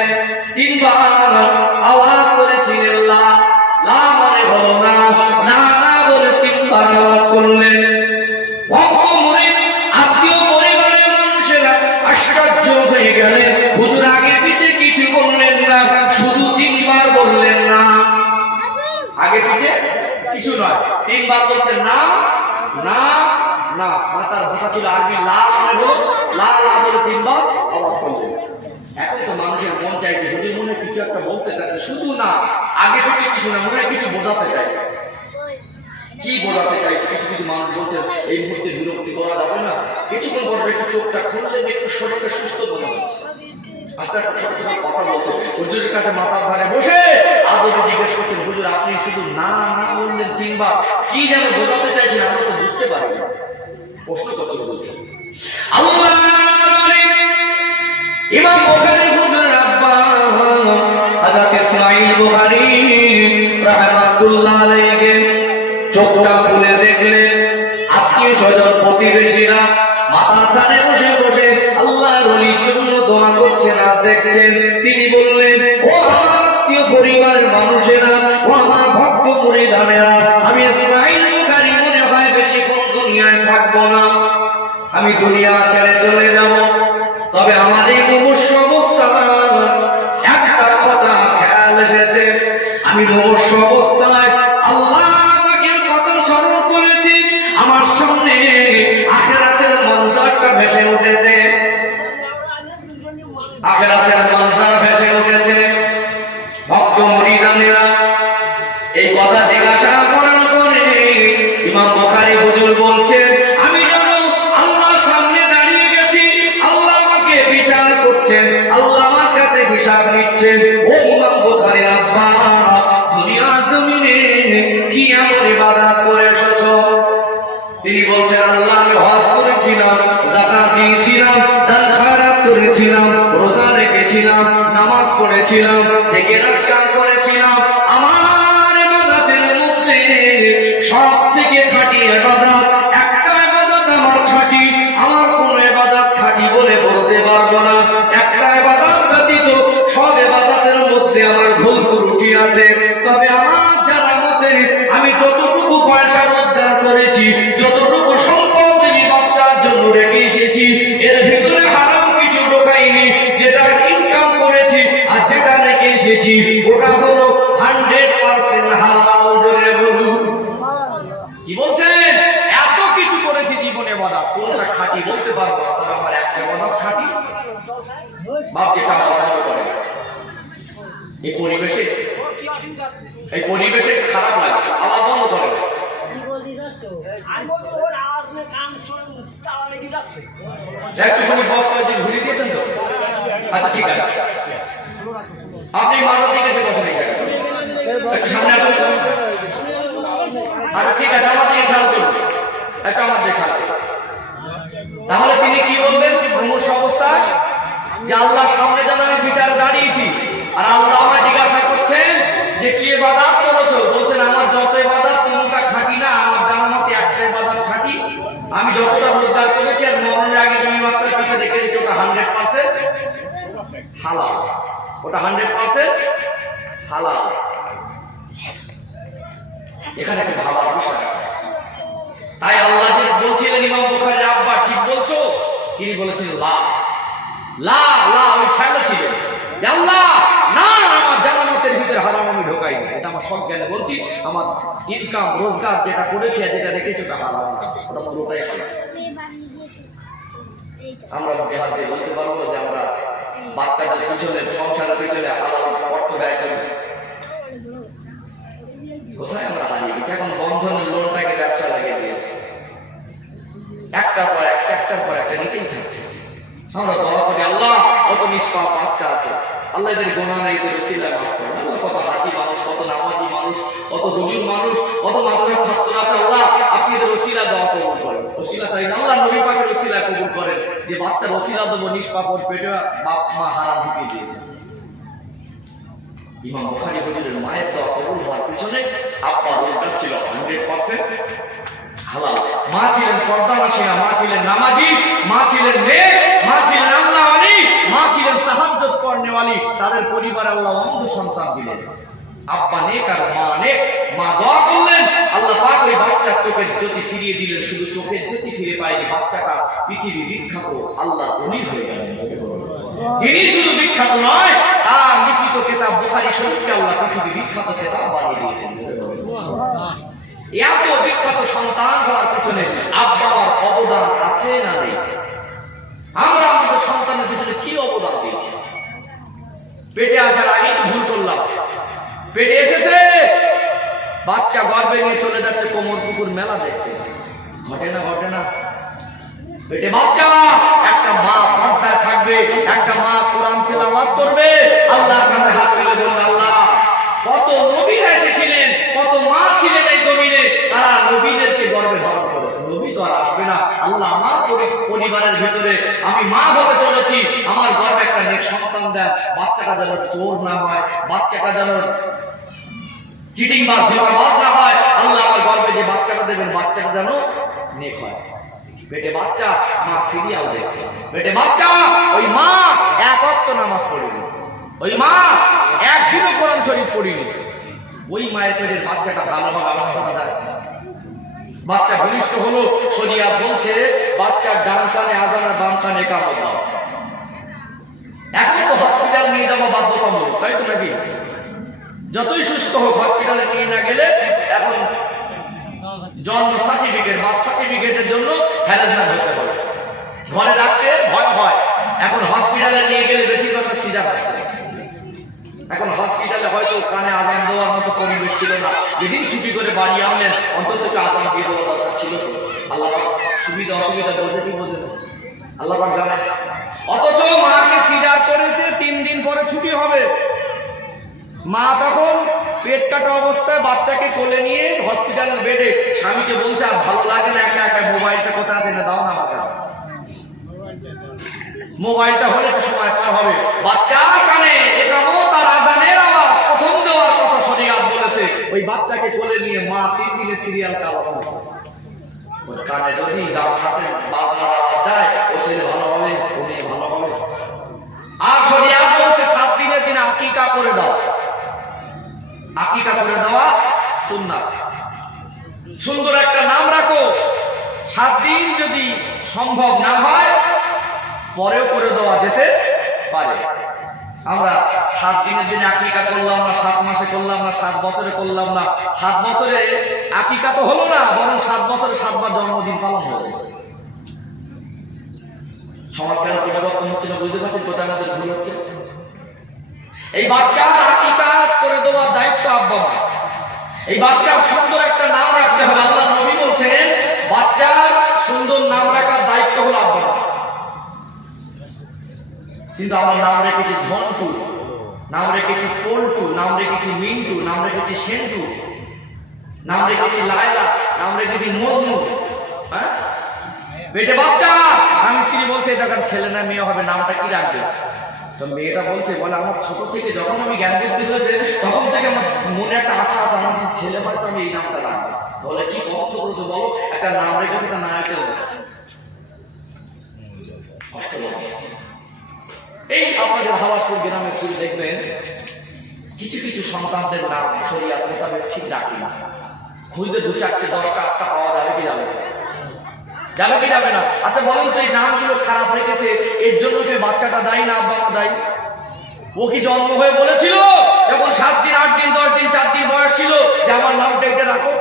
তিনবার আওয়াজ করেছিলেন লা, লা মানে হলো না, না না বলে তিনবার আওয়াজ করলেন। ভক্ত মুরিদ, আত্মীয় পরিবারের মানুষেরা আশ্চর্য হয়ে গেলেন। হুজুর আগে পিছে কিছু বললেন না, শুধু তিনবার বললেন না, আগে পিছে কিছু নয়, তিনবার বলছেন না না না। মানে তার ভাষা ছিল আরবি, লা মানে হলো লা, লা বলে তিনবার আওয়াজ করলেন। এখন তো মানুষের মন চাইছে হুজুর মনে কিছু একটা বলতে চাইছে, শুধু না, আগে থেকে কিছু না, মনে কিছু বোঝাতে চাইছে। কি বোঝাতে চাইছে? কিছু কিছু মানুষ বলছে এই মুহূর্তে বিরক্তি করা যাবে না, কিছুক্ষণ পর একটু চোখটা খুললে একটু শরীরটা সুস্থ মনে হচ্ছে। আস্তে আস্তে ছোট ছোট কথা বলছে, হুজুরের কাছে মাথার ধারে বসে আদরে জিজ্ঞেস করছেন হুজুর আপনি শুধু না না বললেন তিনবার, কি যেন বোঝাতে চাইছেন আমরা তো বুঝতে পারি না। প্রশ্ন করছে হুজুর। আল্লাহ ইমাম বুখারী হুজুর আব্বা চোখটা খুলে দেখলে আত্মীয় স্বজন প্রতিবেশীরা মাথা ধারে বসে বসে আল্লাহর ওলির জন্য দোয়া করছেন আর দেখছেন। তিনি বললেন, ও আমার আত্মীয় পরিবারের মানুষেরা, ও আমার ভক্ত মুরিদানেরা, আমি ইসমাইল বুখারী মনে হয় বেশিক্ষণ দুনিয়ায় থাকবো না, আমি দুনিয়া ছেড়ে চলে যাব। তবে আমার এই মুমূর্ষ অবস্থা একটা কথা খেয়াল এসেছে, আমি মুমূর্ষ অবস্থায় আল্লাহ আমাকে কথা স্মরণ করেছি, আমার সামনে আখিরাতের মঞ্জারটা ভেসে উঠেছে, আখিরাতের মঞ্জার ভেসে উঠেছে। ভক্ত মুরিদানেরা এই কথা জিজ্ঞাসা করার পরে ইমাম বুখারী হুজুর বলছেন, আমি যেন আল্লাহর সামনে দাঁড়িয়ে গেছি, আল্লাহ আমাকে বিচার করছেন, আল্লাহ আমার কাছে হিসাব নিচ্ছেন। ও ইমাম বুখারীর আব্বা, দুনিয়ার জমিনে কি এমন ইবাদত করে এসেছো? তিনি বলছেন, আল্লাহ আমি হজ করেছিলাম, যাকাত দিয়েছিলাম, দান খয়রাত করেছিলাম, রোজা রেখেছিলাম, নামাজ পড়েছিলাম, জিকির আজকার করেছিলাম। আমার ইবাদতের মধ্যে সবথেকে খাঁটি ইবাদত একটা ইবাদত আমার খাঁটি, আমার কোন ইবাদত খাঁটি বলে বলতে পারবো না। একটা ইবাদত ব্যতীত সব ইবাদতের মধ্যে আমার ভুল ত্রুটি আছে। তবে আমার জানা মতে আমি যতটুকু পয়সা রোজগার করেছি, যতটুকু সম্পদ আমি বাচ্চার জন্য রেখে এসেছি, এর ভিতরে হারাম কিছু ঢোকাইনি। যেটা ইনকাম করেছি আর যেটা রেখে এসেছি ওটা হলো 100% হালাল। জোরে বলুন। কি বলছেন? এত কিছু করেছি জীবনে, ইবাদত কোনটা খাঁটি বলতে পারবো না, তবে আমার একটা ইবাদত খাঁটি। বাপ যেটা বন্ধ করে এই পরিবেশে খারাপ লাগে, আবার বন্ধ করে। একটুখানি বস্তা দিয়ে ঘুরিয়ে দিয়েছেন তো? আচ্ছা ঠিক আছে, আপনি মাথা থেকে এসে বসে নেই, একটু সামনে আসুন। আচ্ছা ঠিক আছে, আমার দিকে খেয়াল করুন, একটা আমার দেখা। তাহলে তিনি কি বললেন যে মুমূর্ষ অবস্থায় যে আল্লাহর সামনে যেন আমি বিচার দাঁড়িয়েছি, আর আল্লাহ আমায় জিজ্ঞাসা করছেন যে কি ইবাদত করেছো? বলছেন, আমার যত ইবাদত কোনটা খাঁটি না, আমার জানা মতে একটা ইবাদত খাঁটি। আমি যতটা রোজগার করেছি আর মরণের আগে তুমি মাত্র কাছে রেখেছি, ওটা 100% হালাল, ওটা 100% হালাল। এখানে একটা ভাবার বিষয় আছে। তাই আল্লাহ যে বলছিলেন ইমাম বুখারীর আব্বা, ঠিক বলছো? তিনি বলেছেন লা লা লা, ওই খেয়ালে ছিলেন যে আল্লাহ না, আমার জানামতের ভিতরে হারাম আমি ঢোকাই না, এটা আমার সব জ্ঞানে বলছি, আমার ইনকাম রোজগার যেটা করেছি আর যেটা রেখেছি ওটা হারাম না, ওটা পুরোটাই হালাল। আমরা মুখে হাত দিয়ে বলতে পারবো যে আমরা বাচ্চাদের পিছনে, সংসারের পিছনে হালাল অর্থ ব্যয় করি? কোথায় আমরা হারিয়ে গেছি? এখন বন্ধনের লোনটাকে ব্যবসা লাগিয়ে দিয়েছে, একটার পর একটা নিতেই থাকছে। আমরা দোয়া করি, আল্লাহ কত নিষ্পাপ বাচ্চা আছে, আল্লাহ এদের গুনাহ নেই, এদের ছিল মাফ করুন। আল্লাহ কত হাজি মানুষ, কত নামাজি মানুষ, কত দলিল মানুষ, কত মাদ্রাসার ছাত্র আছে, আল্লাহ আপনি এদের ওসিলা দোয়া কবুল করেন। ওসিলা চাই না, আল্লাহ নবী পাকের ওসিলা কবুল করেন যে বাচ্চার ওসিলা দেবো, নিষ্পাপ ওর পেটে বাপ মা হারাম ঢুকিয়ে দিয়েছে। ইমাম বুখারী হুজুরের মায়ের দোয়া কবুল হওয়ার পিছনে আব্বা রোজগার ছিল 100% হালাল। মা ছিলেন পর্দানাশীলা, মা ছিলেন নামাজি, মা ছিলেন নেক, মা ছিলেন আল্লাহওয়ালি, মা ছিলেন তাহাজ্জুদ পড়নেওয়ালি। তাদের পরিবার আল্লাহ অন্ধ সন্তান দিলেন। আব্বা নেক আর মা নেক। মা দোয়া করলেন, আল্লাহ পাক ওই বাচ্চার চোখের জ্যোতি ফিরিয়ে দিলেন। শুধু চোখের জ্যোতি ফিরে পায়নি, বাচ্চাটা পৃথিবী বিখ্যাত আল্লাহ ওলি হয়ে গেলেন। তিনি শুধু বিখ্যাত নয়, তার লিখিত কিতাব বুখারী শরীফকে আল্লাহ পৃথিবী বিখ্যাত কিতাব বানিয়ে দিয়েছেন। এত বিখ্যাত সন্তান হওয়ার পিছনে আব্বার অবদান আছে না নেই? আমরা আমাদের সন্তানের পিছনে কি অবদান দিয়েছি? পেটে আসার আগেই তো ভুল করলাম, পেটে এসেছে বাচ্চা গর্ভে নিয়ে চলে যাচ্ছে কোমর পুকুর মেলা দেখতে, ঘটে না? ঘটে না? পেটে বাচ্চা, একটা মা পর্দায় থাকবে, একটা মা কোরআন তেলাওয়াত করবে, আল্লাহর কাছে হাত তুলে বলবে, আল্লাহ কত নবীরা এসেছিলেন, কত মা ছিলেন এই জমিনে, তারা নবীদেরকে গর্ভে ধারণ করেছে, নবী তো আর আসবে না। আল্লাহ আমার পরিবারের ভিতরে আমি মা হতে চলেছি, আমার গর্ভে একটা নেক সন্তান দেন, বাচ্চাটা যেন চোর না হয়, বাচ্চাটা যেন চিটিং বাজ ধোঁকাবাজ না হয়। আল্লাহ আমার গর্ভে যে যেন নেক হয়। পেটে বাচ্চা, মা সিরিয়াল দেখছে, পেটে বাচ্চা, ওই মা এক ওয়াক্ত নামাজ পড়েনি, ওই মা একদিনও কোরআন শরীফ পড়েনি, ওই মায়ের পেটের বাচ্চাটা ভালোভাবে আল্লাহ করা যায়। বাচ্চা ভূমিষ্ঠ হলো, শরিয়াত বলছে বাচ্চার ডান কানে আযান আর বাম কানে ইকামত দাও। এখন তো হসপিটাল নিয়ে যাওয়া বাধ্যতামূলক, তাই তো নাকি? যতই সুস্থ হোক হসপিটালে নিয়ে না গেলে এখন জন্ম সার্টিফিকেট, বার্থ সার্টিফিকেটের জন্য হ্যারাসমেন্ট হতে হবে, ঘরে রাখতে ভয় হয়। এখন হসপিটালে নিয়ে গেলে বেশিরভাগ সব সিজা হচ্ছে। এখন হসপিটালে হয়তো কানে আযান দেওয়ার মতো পরিবেশ ছিল না, যেদিন ছুটি করে বাড়ি আনলেন অন্তত আযান দিয়ে দেওয়া দরকার ছিল। আল্লাহ সুবিধা অসুবিধা বোঝে কি বোঝে আল্লাহ পাক জানে। অথচ মাকে সিজার করেছে, 3 দিন পরে ছুটি হবে। মা তখন পেট কাটা অবস্থায় বাচ্চাকে কোলে নিয়ে হসপিটালের বেডে স্বামীকে বলছে আর ভালো লাগে না একা একা, মোবাইলটা কোথায় আছে না দাও না আমাকে, মোবাইলটা হলে তো সময় পার হবে। বাচ্চার কানে ইকামত আর আযানের আওয়াজ প্রথম দেওয়ার কথা শরীয়ত বলেছে। ওই বাচ্চাকে কোলে নিয়ে মা 3 দিনে সিরিয়াল কালা করছে। ওর কানে যদি দাম আছে বাজনার আওয়াজ যায়, ও ছেলে ভালো হবে, ও মেয়ে ভালো হবে। আর শরীয়ত বলছে 7 দিনের দিন আকিকা করে দাও। আকিকা করে দেওয়া সুন্নাত। সুন্দর একটা নাম রাখো। 7 দিন যদি সম্ভব না হয় পরেও করে দেওয়া যেতে পারে। আমরা 7 দিনের দিনে আকিকা করলাম না, 7 মাসে করলাম না, 7 বছরে করলাম না। 7 বছরে আকিকা তো হলো না, বরং 7 বছরে 7 বার জন্মদিন পালন হয়েছে। সমাজ কেন পরিবর্তন হচ্ছে না বুঝতে পারছেন? কোথায় আমাদের ভুল হচ্ছে? এই বাচ্চার আকিকা করে দেওয়ার দায়িত্ব আব্বা মা। এই বাচ্চার সুন্দর একটা নাম রাখতে হবে। আল্লাহ নবী বলছেন বাচ্চার সুন্দর নাম রাখার দায়িত্ব হলো আব্বা মা। কিন্তু আমরা নাম রেখেছি ঝন্টু, নাম রেখেছি পল্টু, নাম রেখেছি মিন্টু, নাম রেখেছি সেন্টু, নাম রেখেছি লায়লা, নাম রেখেছি মজনু। হ্যাঁ, পেটে বাচ্চা, স্বামী স্ত্রী বলছে এটা কার ছেলে না মেয়ে হবে, নামটা কি রাখবে? তো মেয়েটা বলছে বলে আমার ছোট থেকে যখন আমি জ্ঞান বুদ্ধি হয়েছে তখন থেকে আমার মনে একটা আশা আছে আমার ছেলে হয়তো আমি এই নামটা রাখবো। তাহলে কি কষ্ট করেছো বলো, একটা নাম রেখেছে তা না রেখে কষ্ট লাগে। এই আপনাদের হাওয়াজপুর গ্রামে ঘুরে দেখবেন কিছু কিছু সন্তানদের নাম শরীয়ত মোতাবেক ঠিক রাখি না। খুঁজতে 2, 4, 10টা 8টা পাওয়া যাবে কি যাবে? যাবে কি যাবে না? আচ্ছা বলেন তো এই নামগুলো খারাপ রেখেছে এর জন্য কি বাচ্চাটা দায়ী না আব্বা মা দায়ী? ও কি জন্ম হয়ে বলেছিল যখন 7 দিন 8 দিন 10 দিন 4 দিন বয়স ছিল যে আমার নামটা এটা রাখো?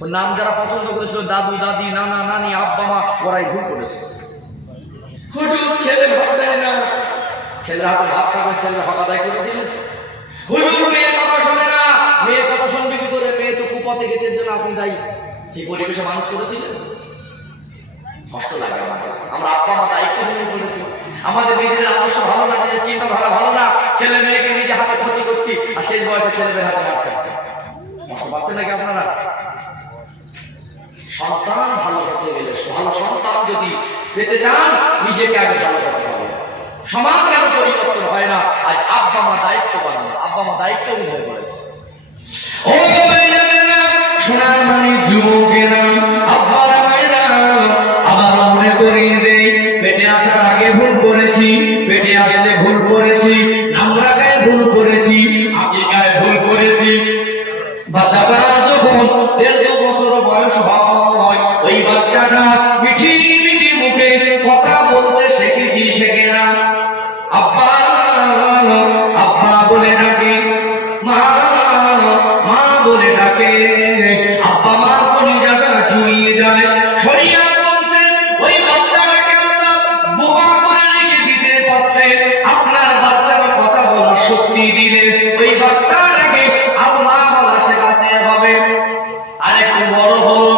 ওর নাম যারা পছন্দ করেছিল দাদু দাদি নানা নানি আব্বা মা, ওরাই ভুল করেছে। হুজুর ছেলে ভাত দেয় না, ছেলের হাতে ভাত খাবে, ছেলের হক আদায় করেছিল। হুজুর মেয়ে কথা শোনে না, মেয়ের কথা শুনবে কি করে? মেয়ে তো কুপথে গেছে জন্য আপনি দায়ী। সেই পরিবেশে মানুষ করেছিলেন। কষ্ট লাগে আমাদের। আমরা আব্বা মা দায়িত্ব গ্রহণ করেছি, আমাদের নিজেদের আদর্শ ভালো না, নিজের চিন্তাধারা ভালো না, ছেলে মেয়েকে নিজে হাতে ক্ষতি করছি আর শেষ বয়সে ছেলেদের হাতে মার খাচ্ছি। কষ্ট পাচ্ছেন নাকি আপনারা? সন্তান ভালো করতে গেলে, ভালো সন্তান যদি পেতে চান নিজেকে আগে ভালো করতে হবে। সমাজ কেন পরিবর্তন হয় না? আজ আব্বা মা দায়িত্ব পান না, আব্বা মা দায়িত্ব গ্রহণ করেছে। ও সোনার মানে যুবকেরা আব্বারা আবার মনে করিয়ে দেই পেটে আসার আগে ভুল করেছি, পেটে আসলে ভুল করেছি, আমরা গায়ে ভুল করেছি, আকিকায় ভুল করেছি। বাচ্চাটা যখন 1.5 বছর বয়স হয় ওই বাচ্চাটা মিঠি মিঠি মুখে কথা বলতে শেখে কি শেখে না? আব্বা আব্বা বলে ডাকে, মা মা বলে ডাকে, আব্বা মা কোনি জায়গা জুড়িয়ে যায়। শরীয়ত বলছে ওই বাচ্চাটাকে আল্লাহ বোবা করে রেখে দিতে পারতে আপনার বাচ্চার কথা বলার শক্তি দিলে ওই বাচ্চাটাকে আল্লাহ বলা শেখাতে হবে। আর একটু বড় হলো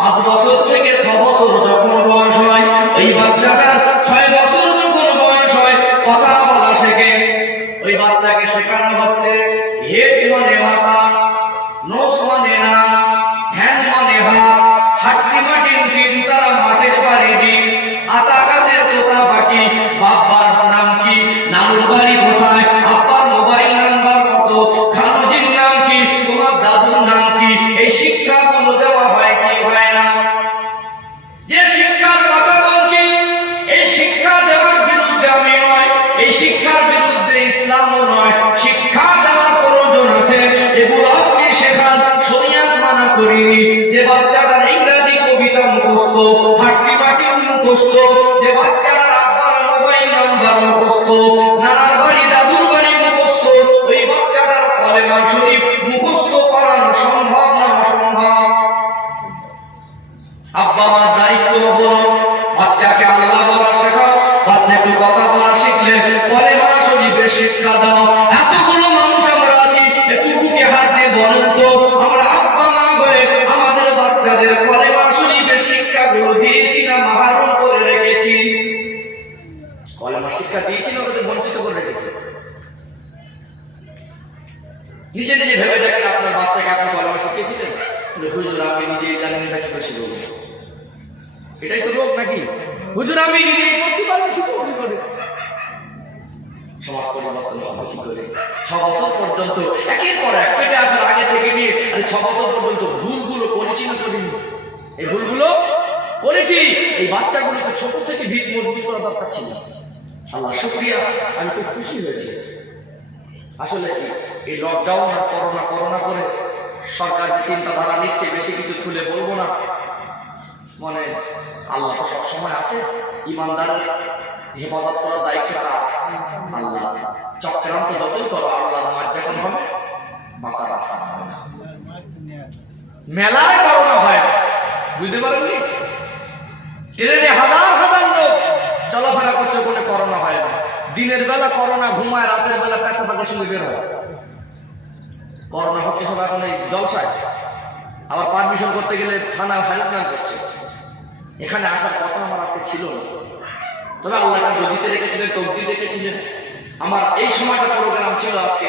5 বছর থেকে 6 বছর যখন বয়স হয় ওই বাচ্চাটার 6 বছর যখন বয়স হয় কথা বলা শেখে। ওই বাচ্চাকে শেখানো হচ্ছে হেড মানে মাথা, নোস মানে না, করিনি, যে বাচ্চাটার ইংরেজি কবিতা মুখস্থ, হাট্টি মাটি মুখস্থ, যে বাচ্চাটার আব্বার মোবাইল নাম্বার মুখস্থ, নানার বাড়ি দাদুর বাড়ি মুখস্থ, ওই বাচ্চাটার কলেমা শরীফ মুখস্থ করানো সম্ভব না অসম্ভব? আব্বা মার দায়িত্ব হলো বাচ্চাকে আল্লাহ বলা শেখাও, বাচ্চাকে কথা বলা শিখলে কলেমা শরীফের শিক্ষা দাও। এতগুলো মানুষ আমরা আছি, একটু বুকে হাত দিয়ে বলেন তো, আমরা আব্বা মা হয়ে আমাদের বাচ্চাদের কলেমা শরীফের শিক্ষাগুলো দিয়েছি না মাহরুম করে রেখেছি? কলেমা শিক্ষা দিয়েছি না ওদের বঞ্চিত করে রেখেছি? নিজে নিজে ভেবে দেখেন, আপনার বাচ্চাকে আপনি কলেমা শিখিয়েছিলেন? হুজুর আমি নিজেই জানি না কি করে শিখবো। এটাই তো রোগ নাকি? হুজুর আমি নিজেই করতে পারবো, শিখবো কি করে? সমাজ পরিবর্তন হবে কি করে? 6 বছর পর্যন্ত একের পর এক পেটে আসার আগে থেকে নিয়ে 6 বছর পর্যন্ত ভুলগুলো করেছি না করিনি? এই ভুলগুলো করেছি। এই বাচ্চাগুলোকে ছোট থেকে ভিত মজবুত করা দরকার ছিল। আল্লাহ শুকরিয়া, আমি খুব খুশি হয়েছি। আসলে এই লকডাউন আর করোনা করে সরকার যে চিন্তাধারা নিচ্ছে, বেশি কিছু খুলে বলবো না, মানে আল্লাহ তো সবসময় আছে। ইমানদারের হেফাজত করার দায়িত্ব কার? আল্লাহ। চক্রান্ত যতই করো, আল্লাহর মাঝ যখন হবে বাঁচা রাস্তা হবে না। মেলায় করোনা হয় না, বুঝতে পারেননি? ট্রেনে হাজার হাজার লোক চলাফেরা করছে, কোনো করোনা হয় না। দিনের বেলা করোনা ঘুমায়, রাতের বেলা পেঁচা পাকের সঙ্গে বের হয়। করোনা হচ্ছে সব এখন এই জলসায়, আবার পারমিশন করতে গেলে থানা হ্যারাসমেন্ট করছে। এখানে আসার কথা আমার আজকে ছিল না, তবে আল্লাহ গদিতে রেখেছিলেন, তকদি রেখেছিলেন। আমার এই সময়টা প্রোগ্রাম ছিল আজকে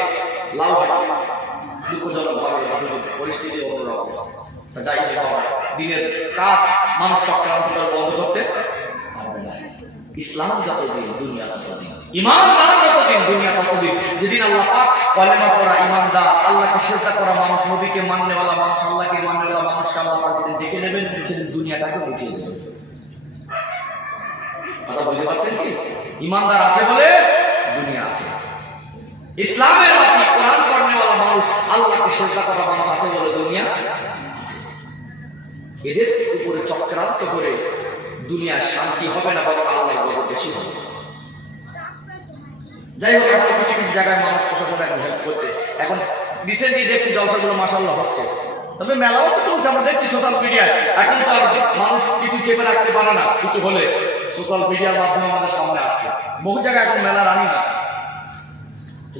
লাউহাটি, দুঃখজনক ভাবে পরিস্থিতি অন্যরকম। যাই হোক, দিনের কাজ মানুষ চক্রান্ত করে বন্ধ করতে পারবে না। ইসলাম যতদিন, দুনিয়া ততদিন। ঈমান যতদিন, দুনিয়া ততদিন। যেদিন আল্লাহ পাক কলেমা পড়া ঈমানদার, আল্লাহকে সিজদা করা মানুষ, নবীকে মাননেওয়ালা মানুষ, আল্লাহকে মাননেওয়ালা মানুষকে আল্লাহ পাক যেদিন দেখে নেবেন, সেদিন দুনিয়াটাকে উঠিয়ে দেবেন। কথা বুঝতে পারছেন কি? ঈমানদার আছে বলে দুনিয়া আছে। ইসলামের বাতি কোরআন পড়নেওয়ালা মানুষ, আল্লাহকে সিজদা করা মানুষ আছে বলে দুনিয়া আছে। এদের উপরে চক্রান্ত করে দুনিয়ার শান্তি হবে না, বরং আল্লাহর গজব বেশি হবে। যাই হোক, এখন কিছু কিছু জায়গায় মানুষ প্রশাসন এখন হেল্প করছে। এখন রিসেন্টলি দেখছি জলসাগুলো মাশাআল্লাহ হচ্ছে, তবে মেলাও তো চলছে, আমরা দেখছি সোশ্যাল মিডিয়ায়। এখন তো আর মানুষ কিছু চেপে রাখতে পারে না, কিছু হলে সোশ্যাল মিডিয়ার মাধ্যমে আমাদের সামনে আসছে। বহু জায়গায় এখন মেলা রানিং আছে।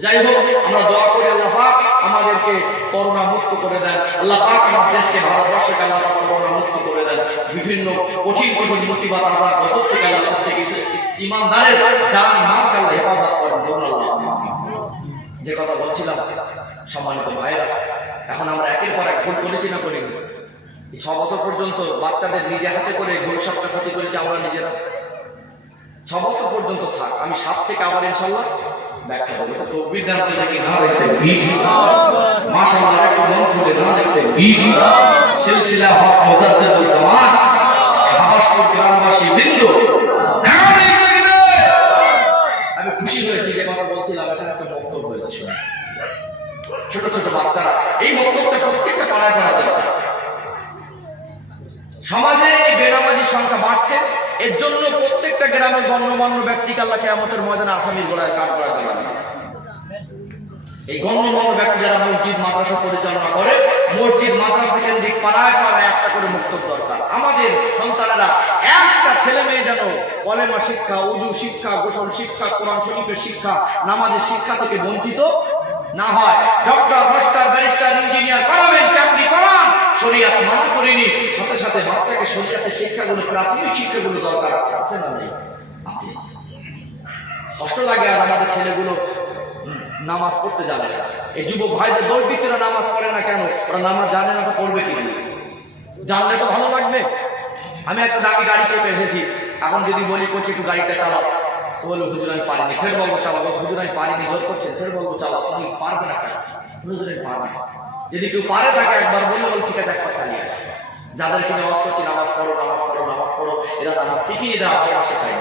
যাই হোক, আমরা দোয়া করি আল্লাহ পাক আমাদেরকে করোনা মুক্ত করে দেন। আল্লাহ পাক আমার দেশকে, ভারতবর্ষকে আল্লাহ পাক করোনা মুক্ত করে দেন। বিভিন্ন কঠিন কঠিন মুসিবত আযাব গজব থেকে আল্লাহ প্রত্যেক ঈমানদারের জান মালকে আল্লাহ হেফাজত করেন। আল্লাহ যে কথা বলছিলাম, সম্মানিত ভাইরা, এখন আমরা একের পর এক ভুল করেছি না করিনি? এই 6 বছর পর্যন্ত বাচ্চাদের নিজে হাতে করে ভবিষ্যৎটা ক্ষতি করেছি আমরা নিজেরা। 6 বছর পর্যন্ত থাক, আমি 7 থেকে আবার ইনশাআল্লাহ ব্যাখ্যা দেবো। এটা তো বিধান থেকে না দেখতে বিধি, মাশাআল্লাহ একটু মন খুলে না দেখতে বিধি। সিলসিলা হক মুজাদ্দিদুল জামান হাবাসপুর গ্রামবাসী বৃন্দ, আমি খুশি হয়েছি যে কথা বলছিলাম, এখানে একটা বক্তব্য হয়েছে। ছোট ছোট বাচ্চারা এই বক্তব্যটা প্রত্যেকটা পাড়ায় পাড়ায় দরকার। সমাজে এই বেনামাজির সংখ্যা বাড়ছে, এর জন্য প্রত্যেকটা গ্রামের গণ্যমান্য ব্যক্তিকে আল্লাহ কিয়ামতের ময়দানে আসামির গলায় কাঠ গড়ায় দেবেন। এই গণ্যমান্য ব্যক্তি যারা মসজিদ মাদ্রাসা পরিচালনা করে, মসজিদ মাদ্রাসা কেন্দ্রিক পাড়ায় পাড়ায় একটা করে মুক্তব দরকার। আমাদের সন্তানেরা একটা ছেলে মেয়ে যেন কলেমা শিক্ষা, উযু শিক্ষা, গোসল শিক্ষা, কোরআন শরীফের শিক্ষা, নামাজের শিক্ষা থেকে বঞ্চিত না হয়। ডক্টর, মাস্টার, ব্যারিস্টার, ইঞ্জিনিয়ার করাবেন, চাকরি করান, শরীয়ত মানা করিনি, সাথে সাথে বাচ্চাকে শরীয়তের শিক্ষাগুলো, প্রাথমিক শিক্ষাগুলো দরকার আছে। আছে না নেই? আছে। কষ্ট লাগে আর আমাদের ছেলেগুলো নামাজ পড়তে জানে না। এই যুবক ভাইদের দৌড় দিচ্ছে না, নামাজ পড়ে না কেন? ওরা নামাজ জানে না, তো পড়বে কি? জানলে তো ভালো লাগবে। আমি একটা দামি গাড়ি চেপে এসেছি, এখন যদি বলি করছি একটু গাড়িটা চালাও, তো বলবো হুজুর আমি পারিনি। ফের বলবো চালাবো, হুজুর আমি পারিনি, জোর করছেন। ফের বলবো চালাও, তুমি পারবে না কেন? হুজুর আমি পারবে না। যদি কেউ পারে তাকে একবার বললে বল ঠিক আছে, একবার চালিয়ে আসে। যাদেরকে নামাজ করছি, নামাজ পড়ো, নামাজ পড়ো, নামাজ পড়ো, এরা নামাজ শিখিয়ে দেওয়া হয়, শেখায়।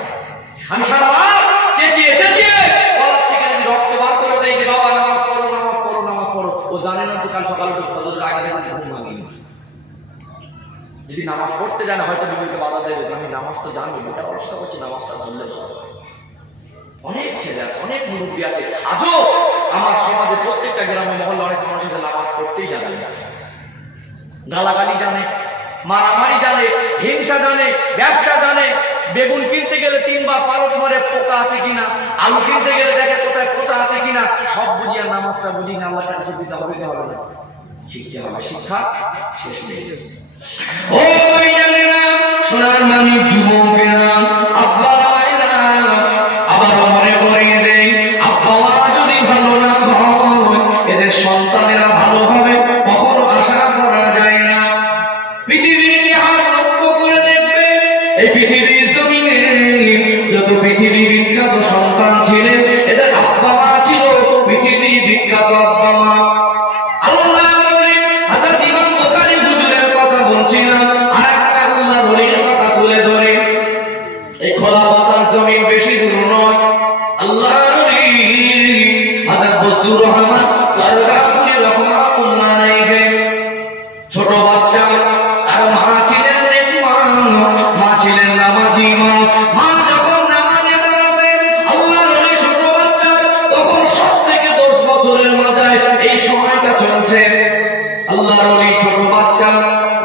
আমি সারা রাত চেঁচিয়ে চেঁচিয়ে গলার থেকে যদি রক্ত বার করে দেয় যে বাবা নামাজ পড়ো, নামাজ পড়ো, নামাজ পড়ো, ও জানে না তো কাল সকালে ফজরের আগে ঘুম ভাঙেনি। যদি নামাজ পড়তে জানে হয়তো বিবিকে বাধা দেবে, আমি নামাজ তো জানি, এটা অবস্থা করছি, নামাজটা ধরলে অনেক ছেলে আছে, অনেক মুরব্বী আছে। আজও আমার সমাজে প্রত্যেকটা গ্রামে মহল্লা অনেক মানুষ আছে নামাজ পড়তেই জানে না, গালাগালি জানে, মারামারি জানে, হিংসা জানে, ব্যবসা জানে। বেগুন কিনতে গেলে 3 বার পালক মরে পোকা আছে কিনা, আলু কিনতে গেলে দেখে কোথায় পোকা আছে কিনা, সব বুঝিয়ে নামাজটা বুঝিয়ে না আল্লাহর কাছে দিতে হবে কি হবে না, শিখতে হবে। শিক্ষা শেষ নেই। ওই জানেনা সোনার মানিক যুবকেরা, আব্বা মায়েরা আবার মনে করিয়ে দেয়, আব্বা মা যদি ভালো না হয় এদের সন্তানেরা ভালো হবে কখনো আশা করা যায় না। পৃথিবীর ইতিহাস লক্ষ্য করে দেখবে, এই পৃথিবীর জমিনে যত পৃথিবী বিখ্যাত সন্তান ছিলেন এদের আব্বা মা ছিল পৃথিবী বিখ্যাত আব্বা মা। আল্লাহ হযরত ইমাম বুখারী হুজুরের কথা বলছিলাম, আর একটা আল্লাহ ওলির কথা তুলে ধরে। এই খোলা বাতাস জমিন বেশি দূর নয়, আল্লাহ ওলি হযরত বজলুর রহমান কাররাপুরি রাহমাতুল্লাহ আলাইহি ছোট বাচ্চা, আর মা ছিলেন নেকমান, মা ছিলেন নামাজি মা। মা যখন নামাজে দাঁড়াতেন আল্লাহ ওলি ছোট বাচ্চা, তখন 7 থেকে 10 বছরের মাথায় এই সময়টা চলছে। আল্লাহ ওলি ছোট বাচ্চা,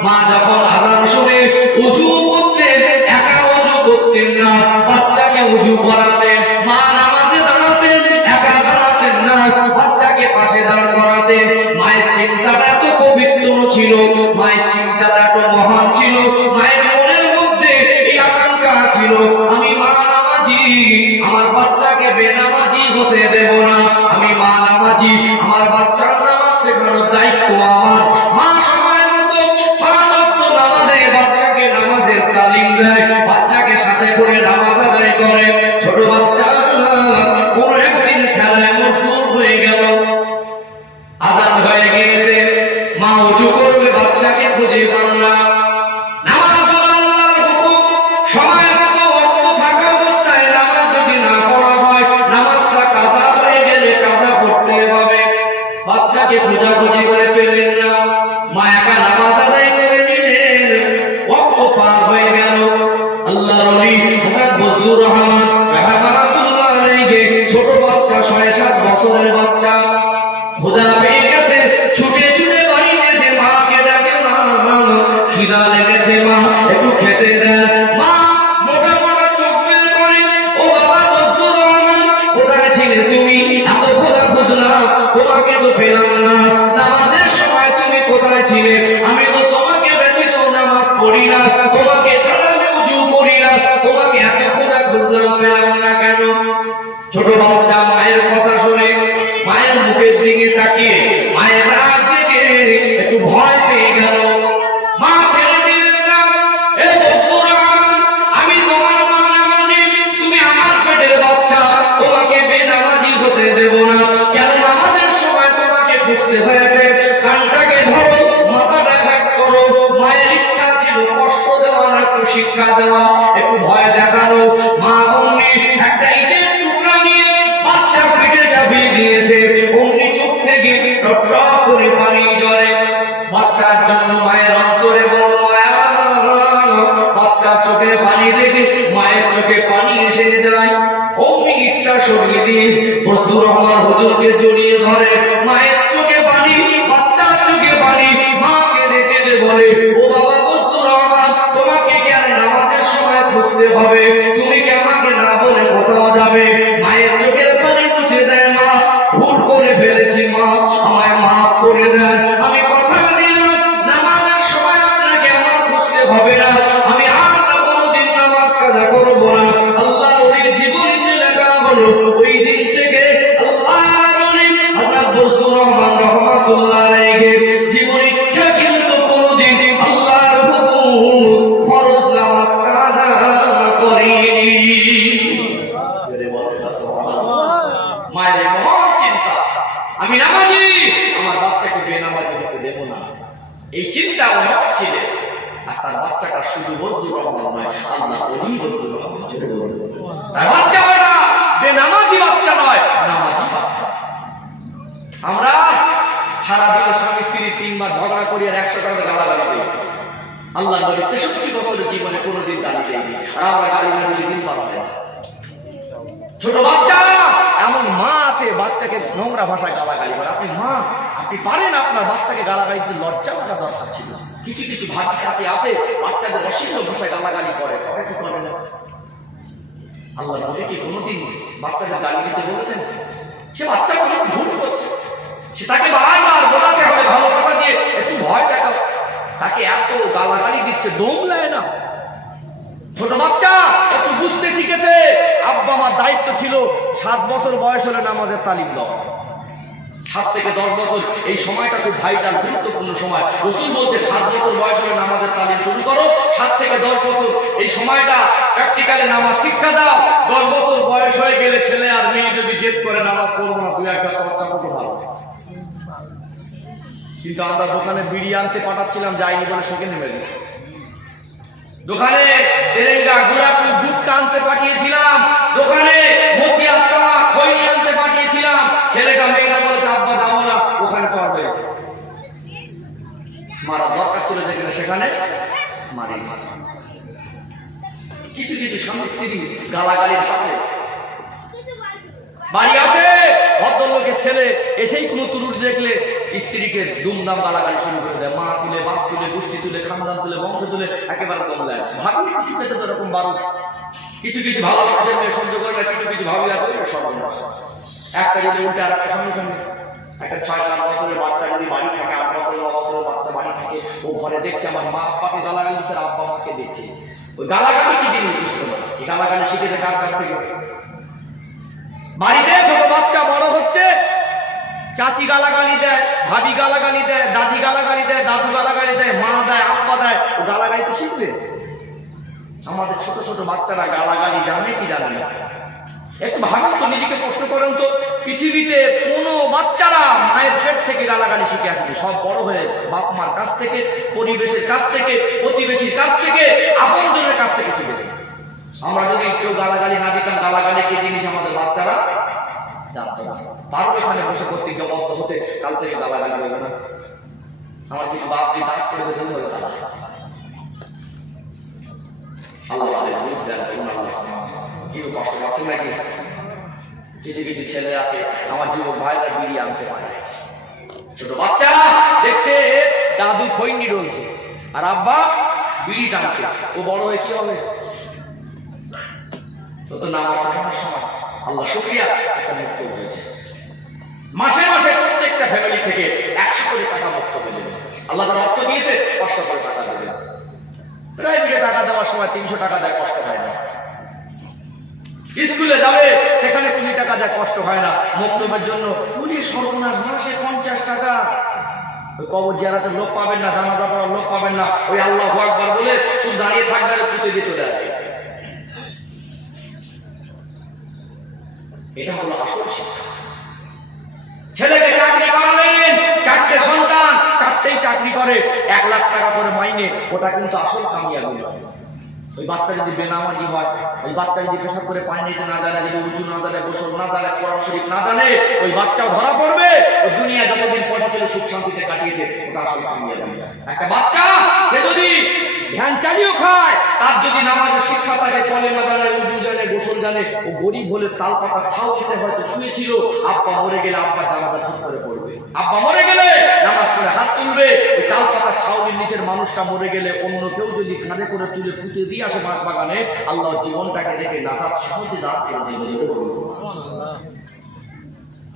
মা যখন আযান শুনে ওযু করতেন, একা ওযু করতেন না, বাচ্চাকে ওযু করাতেন। মা নামাজে দাঁড়াতেন, একা দাঁড়াতেন না, বাচ্চাকে পাশে দাঁড় করাতেন। মায়ের চিন্তাটা এত পবিত্র ছিল, মায়ের চিন্তাটা এত মহান ছিল, মায়ের মনের মধ্যে এই আকাঙ্ক্ষা ছিল, আমি মা নামাজি, আমার বাচ্চাকে বেনামাজি হতে দেব না। আমি মা নামাজি, আমার বাচ্চার নামাজ শেখানোর দায়িত্ব আমার। মা সময় মতো 5 ওয়াক্ত নামাজে বাচ্চাকে নামাজের তালিম দেয়, বাচ্চাকে সাথে করে নামাজ আদায় করে। ছোট বাচ্চা কোনো একদিন খেলায় মশগুল হয়ে গেল, আযান হয়ে গিয়েছে, মা ওযু করবে, বাচ্চাকে খুঁজে পান না। নামাজ হলো আল্লাহর হুকুম, সময় মতো ওয়াক্ত থাকা অবস্থায় নামাজ যদি না পড়া হয়, নামাজটা কাজা হয়ে গেলে কাজা করতে হবে। বাচ্চাকে খোঁজাখুঁজি করে পেলেন না, মা একা নামাজ আদায় করে নিলেন, ওয়াক্ত পার হয়ে গেল। আল্লাহর ওলি হযরত বজলুর রহমান রাহমাতুল্লাহ আলাইহি ছোট বাচ্চা 6-7 বছরের বাচ্চা খোদা পেয়ে গেছে, ছুটে ছুটে বাড়ি গেছে, মাকে ডাকে, মা খিদা লেগেছে, মা একটু খেতে দেন। মা মোটা মোটা চোখ বের করে, ও বাবা বজলুর রহমান, কোথায় ছিলে তুমি? এত খোদা খুঁজলাম, তোমাকে তো পেলাম না। নামাজের সময় তুমি কোথায় ছিলে? আমি তো তোমাকে ব্যতীত নামাজ পড়ি না, তোমাকে ছাড়া আমি ওযু করি না, তোমাকে এত খোদা খুঁজলাম, পেলাম না কেন? ছোট বাচ্চা মায়ের কথা শুনে মায়ের মুখের দিকে তাকিয়ে মায়ের রাগ দেখে একটু ভয় পেয়ে গেল। মা ছেড়ে দিলেন না, এ বজলুর রহমান, আমি তোমার মা নামাজি, তুমি আমার পেটের বাচ্চা, তোমাকে বেনামাজি হতে দেব না। কেন নামাজের সময় তোমাকে খুঁজতে হয়েছে? কানটাকে ধরো, মাথাটা এক করো। মায়ের ইচ্ছা ছিল কষ্ট দেওয়া না, একটু শিক্ষা দেওয়া, একটু ভয় দেখানো। মা অমনি একটা ইটের টুকরা নিয়ে বাচ্চা পেটে চাপিয়ে দিয়েছে, অমনি চোখ থেকে টপ টপ করে পানি ঝরে। বাচ্চার জন্য মায়ের অন্তরে বড় মায়া, বাচ্চার চোখে পানি দেখে মায়ের চোখে পানি এসে যায়। অমনি ইটটা সরিয়ে দিয়ে বজলুর রহমান হুজুরকে জড়িয়ে ধরে, মায়ের চোখে পানি, বাচ্চার চোখে পানি, মাকে দেখে বলে, ও বাবা বজলুর রহমান, তোমাকে কি আর নামাজের সময় খুঁজতে হবে? তুমি কি আমাকে না বলে কোথাও যাবে? মায়ের চোখের পানি মুছে দেয়, মা ভুল করে ফেলেছি, মা আমায় মাফ করে দেন। আমি কথা দিলাম নামাজের সময় আপনাকে আমার খুঁজতে হবে না, আমি আর কোনোদিন নামাজ কাজা করবো না। আল্লাহ ওই জীবনীতে লেখা হলো, ওই দিন থেকে আল্লাহর ওলি হযরত বজলুর রহমান রাহমাতুল্লাহ আলাইহি জীবনী ইচ্ছা কিন্তু কোনোদিন আল্লাহর হুকুম ফরজ নামাজ কাজা করেনি। মায়ের মহান চিন্তা, আমি নামাজি, আমার বাচ্চাকে বেনামাজি হতে দেব না, এই চিন্তা ওনার ছিলেন। আর তার বাচ্চাটা শুধু বজলুর রহমান নয়, আল্লাহ ওলি বজলুর রহমান। তার বাচ্চা হয় না, বেনামাজি বাচ্চা নয়, নামাজি বাচ্চা। আমরা সারাদিন স্বামী স্ত্রী 3 বার ঝগড়া করি আর 100 টাকা গালাগালি দিই। আল্লাহ নবী 63 বছরের জীবনে কোনোদিন গালি দেয়নি, আর আমরা গালি না দিলে দিন পার হয় না। ছোট বাচ্চা, এমন মা আছে বাচ্চাকে নোংরা ভাষায় গালাগালি করে। আপনি মা, আপনি পারেন আপনার বাচ্চাকে গালাগালি দিতে, লজ্জা লাগা দরকার ছিল। কিছু কিছু ভাবি সাথে আছে বাচ্চাদের অশ্লীল ভাষায় গালাগালি করে, তবে কি করে না? আল্লাহ নবী কি কোনোদিন বাচ্চাকে গালি দিতে বলেছেন? সে বাচ্চা অনেক ভুল করছে, সে তাকে বারবার বোঝাতে হবে, ভালোবাসা দিয়ে একটু ভয় দেখাও। তাকে এত গালাগালি দিচ্ছে, দম নেয় না। ছোট বাচ্চা একটু বুঝতে শিখেছে। আব্বা আমার দায়িত্ব ছিল 7 বছর বয়স হলে নামাজের তালিম দেওয়া। 7 থেকে 10 বছর এই সময়টা খুব ভাইটাল, গুরুত্বপূর্ণ সময়। রাসূল বলছে 7 বছর বয়স হলে নামাজের তালিম শুরু করো। 7 থেকে 10 বছর এই সময়টা প্র্যাকটিক্যালি নামাজ শিক্ষা দাও। 10 বছর বয়স হয়ে গেলে ছেলে আর মেয়ে যদি জেদ করে নামাজ পড়বো না, 2-1টা চর্চা করতে ভালো। কিন্তু আমরা দোকানে বিড়ি আনতে পাঠাচ্ছিলাম, যাইনি বলে সেখানে নেমে গেছে। দোকানে তেরেঙ্গা গুড়াকু গুটকা আনতে পাঠিয়েছিলাম, দোকানে মতিয়া তামা খই আনতে পাঠিয়েছিলাম। ছেলেটা মেয়েটা বলেছে আব্বা যাবো না, ওখানে চড় হয়েছে। মারা দরকার ছিল যেখানে সেখানে মারি। কিছু কিছু স্বামী স্ত্রী গালাগালি থাকে। বাড়ি আসে ভদ্রলোকের ছেলে, এসেই কোনো তুরুট দেখলে স্ত্রীকে দুমদাম গালাগালি শুরু করে দেয়। মা তুলে, বাপ তুলে, গোষ্ঠী তুলে, খানদান তুলে, বংশ তুলে, একেবারে কমলায়। ভাবি কিছু পেতে তো এরকম বারো। কিছু কিছু ভালো কাজের মেয়ে সহ্য করে না, কিছু কিছু ভাবি আছে সর্বনাশ। একটা যদি উল্টে আর একটা সঙ্গে সঙ্গে একটা 6-7 বছরের বাচ্চা যদি বাড়ি থাকে, 8 বছর 9 বছরের বাচ্চা বাড়ি থাকে, ও ঘরে দেখছে আমার মা বাবাকে গালাগালি দিচ্ছে, আব্বা মাকে দেখছে। ওই গালাগালি কি জিনিস বুঝতো না, এই গালাগালি শিখেছে কার কাছ থেকে? বাড়িতে ছোট বাচ্চা বড় হচ্ছে, চাচি গালাগালি দেয়, ভাবি গালাগালি দেয়, দাদি গালাগালি দেয়, দাদু গালাগালি দেয়, মা দেয়, আব্বা দেয়, ও গালাগালি তো শিখবে। আমাদের ছোট ছোট বাচ্চারা গালাগালি জানে কি জানে না? একটু ভাবেন তো, নিজেকে প্রশ্ন করেন তো, পৃথিবীতে কোনো বাচ্চারা মায়ের পেট থেকে গালাগালি শিখে আসবে? সব বড় হয়ে বাপ মার কাছ থেকে, পরিবেশের কাছ থেকে, প্রতিবেশীর কাছ থেকে, আপনজনের কাছ থেকে শিখেছে। আমরা যদি কেউ গালাগালি না দিতাম, গালাগালি কি জিনিস আমাদের বাচ্চারা জানতো না। পারবো এখানে বসে প্রতিজ্ঞাবদ্ধ হতে কাল থেকে গালাগালি হবে না? আমার কিছু বাপ যে দাঁত করে গেছে আল্লাহ কেউ কষ্ট পাচ্ছে নাকি? কিছু কিছু ছেলে আছে, আমার যুবক ভাইরা বিড়ি আনতে পারে। ছোট বাচ্চা দেখছে দাদু খৈনি ডলছে আর আব্বা বিড়ি টানছে, ও বড় হয়ে কি হবে? তো নামাজ সাজানোর সময় আল্লাহ শুকরিয়া একটা মুক্ত হয়েছে। মাসে মাসে প্রত্যেকটা ফ্যামিলি থেকে 100 করে টাকা মুক্ত দেবে। আল্লাহ তার অর্থ দিয়েছে, 500 করে টাকা দেবে। প্রাইভেটে টাকা দেওয়ার সময় 300 টাকা দেয়, কষ্ট হয় না। স্কুলে যাবে, সেখানে 20 টাকা দেয়, কষ্ট হয় না। মক্তবের জন্য সর্বনাশ, মাসে 50 টাকা। ওই কবর জিয়ারতের লোক পাবেন না, জানাজা পড়ার লোক পাবেন না, ওই আল্লাহু আকবার বলে শুধু দাঁড়িয়ে থাকবে, পুঁতে দিয়ে চলে আসবে। এটা হলো আসল শিক্ষা। ছেলেকে চাকরি করালেন, 4টে সন্তান, 4টেই চাকরি করে, 1 লাখ টাকা করে মাইনে, ওটা কিন্তু আসল কামিয়াবি নয়। ওই বাচ্চা যদি বেনামাজি হয়, ওই বাচ্চা যদি পেশাব করে পানি নিতে না জানে, যদি উঁচু না জানে, গোসল না জানে, কোরআন শরীফ না জানে, ওই বাচ্চাও ধরা পড়বে। ওই দুনিয়া যতদিন পয়সা ছিল সুখ শান্তিতে কাটিয়েছে, ওটা আসল কামিয়াবি। একটা বাচ্চা সে যদি ধ্যান চালিয়েও খায়, তার যদি নামাজের শিক্ষা থাকে, পলে না জানে, উঁচু জানে, গোসল জানে, ও গরিব হলে তাল পাতা ছাউ দিতে হয়তো শুয়েছিল, আব্বা মরে গেলে আব্বা জানাজা ঠিক করে পড়বে। আব্বা মরে গেলে নামাজ পড়ে হাত তুলবে। ওই তাল পাতার ছাউনির নিচের মানুষটা মরে গেলে অন্য কেউ যদি কাঁধে করে তুলে পুঁতে দিয়ে আসে বাঁশ বাগানে, আল্লাহ জীবনটাকে দেখে নাজাত সহজে দাঁত করে দেবে।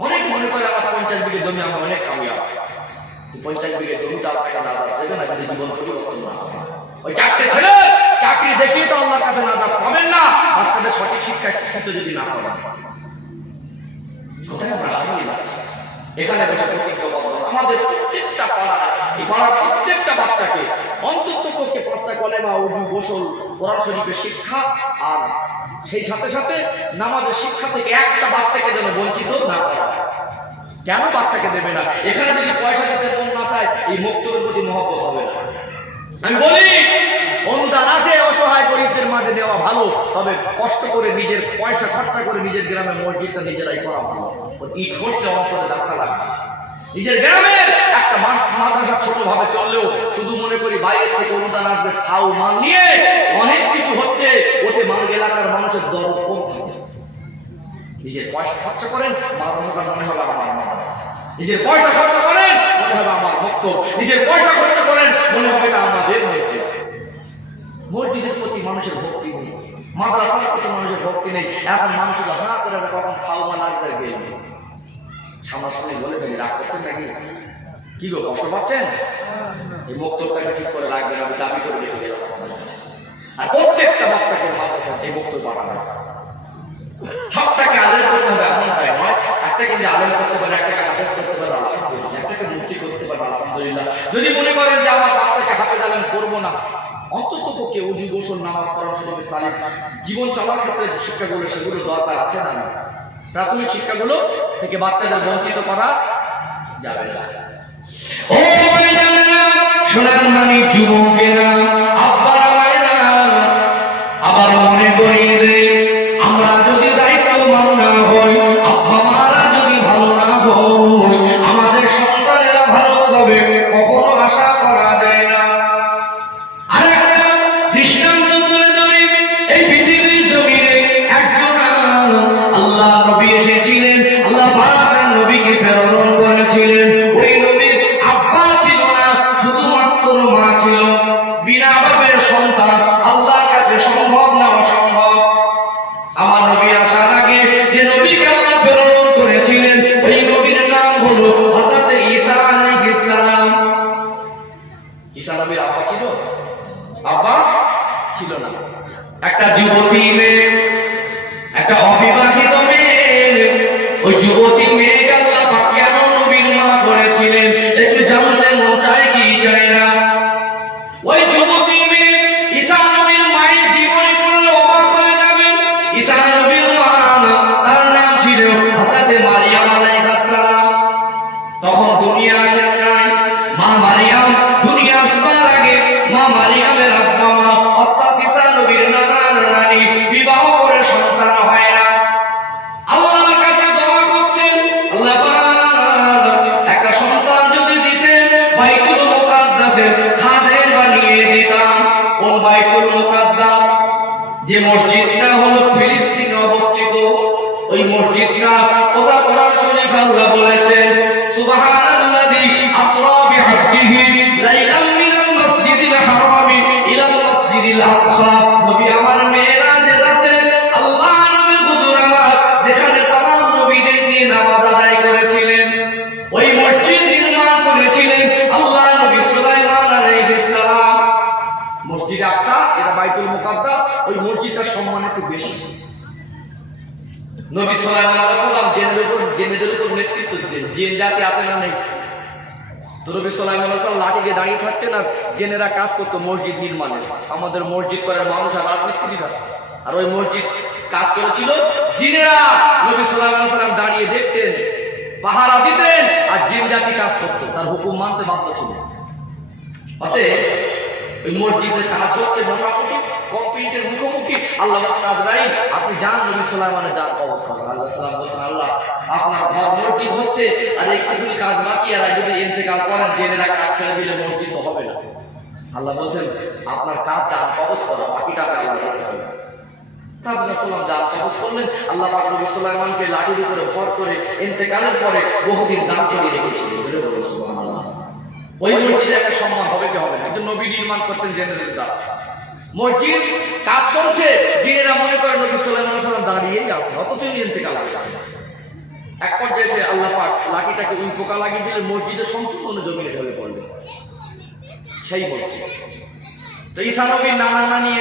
অনেক মনে করে আমার 50 বিঘে জমি, আমার অনেক কামিয়াব। 50 বিঘে জমিটা আপনাকে নাজাত দেবে না যদি জীবন পরিবর্তন না হয়। ওই 4টে ছেলে চাকরি দেখিয়ে তো আল্লাহর কাছে নাজাত পাবেন না, বাচ্চাদের সঠিক শিক্ষায় শিক্ষিত যদি না করেন। কোথায় আমরা হারিয়ে যাচ্ছি? এখানে বসে প্রতিজ্ঞাবদ্ধ আমাদের প্রত্যেকটা পাড়ায়, এই পাড়ার প্রত্যেকটা বাচ্চাকে অন্তত পক্ষে 5টা কলেমা, উযু, গোসল, কোরআন শরীফের শিক্ষা, আর সেই সাথে সাথে নামাজের শিক্ষা থেকে একটা বাচ্চাকে যেন বঞ্চিত না করা। কেন বাচ্চাকে দেবে না? এখানে যদি পয়সা দিতে মন না চায়, এই মক্তবের প্রতি মহব্বত হবে না। আমি বলি, অনুদান আসে অসহায় গরিবদের মাঝে দেওয়া ভালো, তবে কষ্ট করে নিজের পয়সা খরচা করে নিজের গ্রামে মসজিদটা নিজেরাই করা ভালো। ইট খসলে অন্তরে ধাক্কা লাগবে। নিজের গ্রামের একটা মাদ্রাসা ছোটভাবে চললেও শুধু মনে করি বাইরে থেকে অনুদান আসবে, খাও মান নিয়ে অনেক কিছু হচ্ছে, ওতে মানুষ এলাকার মানুষের দরদ কম থাকে। নিজের পয়সা খরচা করেন, মাদ্রাসাটা মনে হবে আমার মাদ্রাসা। নিজের পয়সা খরচা করেন, মনে হবে আমার ভক্ত। নিজের পয়সা খরচা করেন, মনে হবে এটা আমাদের হয়েছে। মসজিদের প্রতি মানুষের ভক্তি নেই, মাদ্রাসার প্রতি মানুষের ভক্তি নেই। এখন মানুষের হাঁ করে কখন খাও মান আসবে গেলে সামনাসামনি বলে ফেলি, রাগ করছেন নাকি? কি গো, কষ্ট পাচ্ছেন? এই বক্তব্যটাকে ঠিক করে রাখবেন, আমি দাবি করে রেখে গেলাম। আর প্রত্যেকটা বাচ্চাকে মাদ্রাসা এই বক্তব্য পাঠাবেন। সবটাকে আলেম করতে হবে এমন তাই নয়, একটাকে যে আলেম করতে পারে, একটাকে হাফেজ করতে পারে আলহামদুলিল্লাহ, একটাকে মুক্তি করতে পারে আলহামদুলিল্লাহ। যদি মনে করেন যে আমার বাচ্চাকে হাফেজ আলেম করবো না, অন্তত পক্ষে উজু গোসল নামাজ পড়া শরীরের তালিম জীবন চলার ক্ষেত্রে যে শিক্ষাগুলো সেগুলো দরকার আছে না? প্রাথমিক শিক্ষাগুলো থেকে বাচ্চাদের বঞ্চিত করা যাবে না। ও সোনার মানি যুবকেরা, আব্বারা মায়েরা, আবার মনে করিয়ে দে, আমরা যদি দায়িত্ববান না হই, আব্বা মারা যদি ভালো না হই, আমাদের সন্তানেরা ভালো হবে কখনো আশা করা যায় না। আর একটা দৃষ্টান্ত তুলে ধরি, এই পৃথিবীর জমিনে একজন আল্লাহ নবী এসেছিলেন, আল্লাহ পাক নবীকে প্রেরণ করেছিলেন। ওই নবীর আব্বা ছিল না, শুধুমাত্র মা ছিল। বিনা বাপের সন্তান আল্লাহর কাছে সম্ভব না, অসম্ভব। আমার নবী আসার আগে যে নবীকে আল্লাহ প্রেরণ করেছিলেন, ওই নবীর নাম হলো হযরত ঈসা আলাইহিস সালাম। ঈসা নবীর আব্বা ছিল? আব্বা ছিল না। একটা যুবতী মেয়ে, একটা অবিবাহিত মেয়ে, ওই যুবতী মেয়েকে আল্লাহ পাক কেন নবীর মা করেছিলেন একটু জানতে মন চায় কি চায় না? ওই যুবতী মেয়ে ঈসা নবীর মায়ের জীবনী পড়লে অবাক হয়ে যাবেন। ঈসা নবীর মা, তার নাম ছিল হযরত মারিয়াম আলাইহিস সালাম। তখন দুনিয়া আসে নাই। মা মারিয়াম দুনিয়া আসবার আগে মা মারিয়ামের আব্বা মা অর্থাৎ ঈসা নবীর নানার রানী বিবাহ করে সন্তান হয় না। আল্লাহর কাছে দোয়া করছেন, আল্লাহ পাক একটা সন্তান যদি দিতেন, বাইতুল মুকাদ্দাসের খাদেম বানিয়ে দিতাম। কোন বাইতুল মুকাদ্দাস? যে মসজিদটা হলো ফিলিস্তিনে অবস্থিত, ওই মসজিদটা খোদা কোরআন শরীফ আল্লাহ বলেছেন, সুবহানাল্লাযী আসরা বিআবদিহি লাইলাম মিনাল মাসজিদিল হারামি ইলাল মাসজিদিল আকসা। নবী আমার মেরাজ রাতে আল্লাহ নবী হুজুর আমার যেখানে তামাম নবীদের নিয়ে নামাজ আদায় করেছিলেন, ওই মসজিদ নির্মাণ করেছিলেন আল্লাহ নবী সুলাইমান আলাইহিস সালাম। মসজিদ আকসা এটা বাইতুল মুকাদ্দাস, ওই মসজিদটার সম্মান একটু বেশি। নবী সাল্লাল্লাহু আলাইহি ওয়াসাল্লাম জেনেদের উপর নেতৃত্ব দিতেন। জিন জাতি আছে না নেই? তো নবী সাল্লাল্লাহু আলাইহি ওয়াসাল্লাম লাঠি দিয়ে দাঁড়িয়ে থাকতেন আর জেনেরা কাজ করতো মসজিদ নির্মাণে। আমাদের মসজিদ করার মানুষ আর রাজমিস্ত্রিরা, আর ওই মসজিদ কাজ করেছিল জিনেরা। নবী সাল্লাল্লাহু আলাইহি ওয়াসাল্লাম দাঁড়িয়ে দেখতেন, পাহারা দিতেন, আর জিন জাতি কাজ করতো, তার হুকুম মানতে বাধ্য ছিল। অতএব ওই মসজিদের কাজ হচ্ছে মোটামুটি কমপ্লিটের মুখোমুখি। আল্লাহ আজরাইল, আপনি যান নবী সুলাইমানের যান কবজ করেন। আল্লাহ সাল্লাম বলছেন, আল্লাহ আপনার ঘর মসজিদ হচ্ছে আর একটুখানি কাজ বাকি, আর যদি ইন্তেকাল করেন জেনেরা কাজ ছেড়ে দিলে মসজিদ তো হবে না। আল্লাহ বলছেন আপনার কাজ যান কবজ করা, বাকিটাকে আল্লাহ দেখতে হবে। তারপরে সাল্লাম যান কবজ করলেন। আল্লাহ পাক নবী সুলাইমানকে লাঠির উপরে ভর করে ইন্তেকালের পরে বহুদিন দান করে রেখেছিলেন। সুবহানাল্লাহ। ওই মসজিদে একটা সম্মান হবে কি হবে না? কিন্তু নবী নির্মাণ করছেন জেনেদের দ্বারা। মসজিদ কাজ চলছে, জিনেরা মনে করে নবী সাল্লাল্লাহু আলাইহি ওয়াসাল্লাম দাঁড়িয়েই আছে, অথচ ইন্তেকাল হয়েছে। এক পর্যায়ে এসে আল্লাহ পাক লাঠিটাকে ওই পোকা লাগিয়ে দিলে মসজিদে সম্পূর্ণ জমিনে ঢলে পড়ল সেই মসজিদ। তো ঈসা নবীর নানা নানি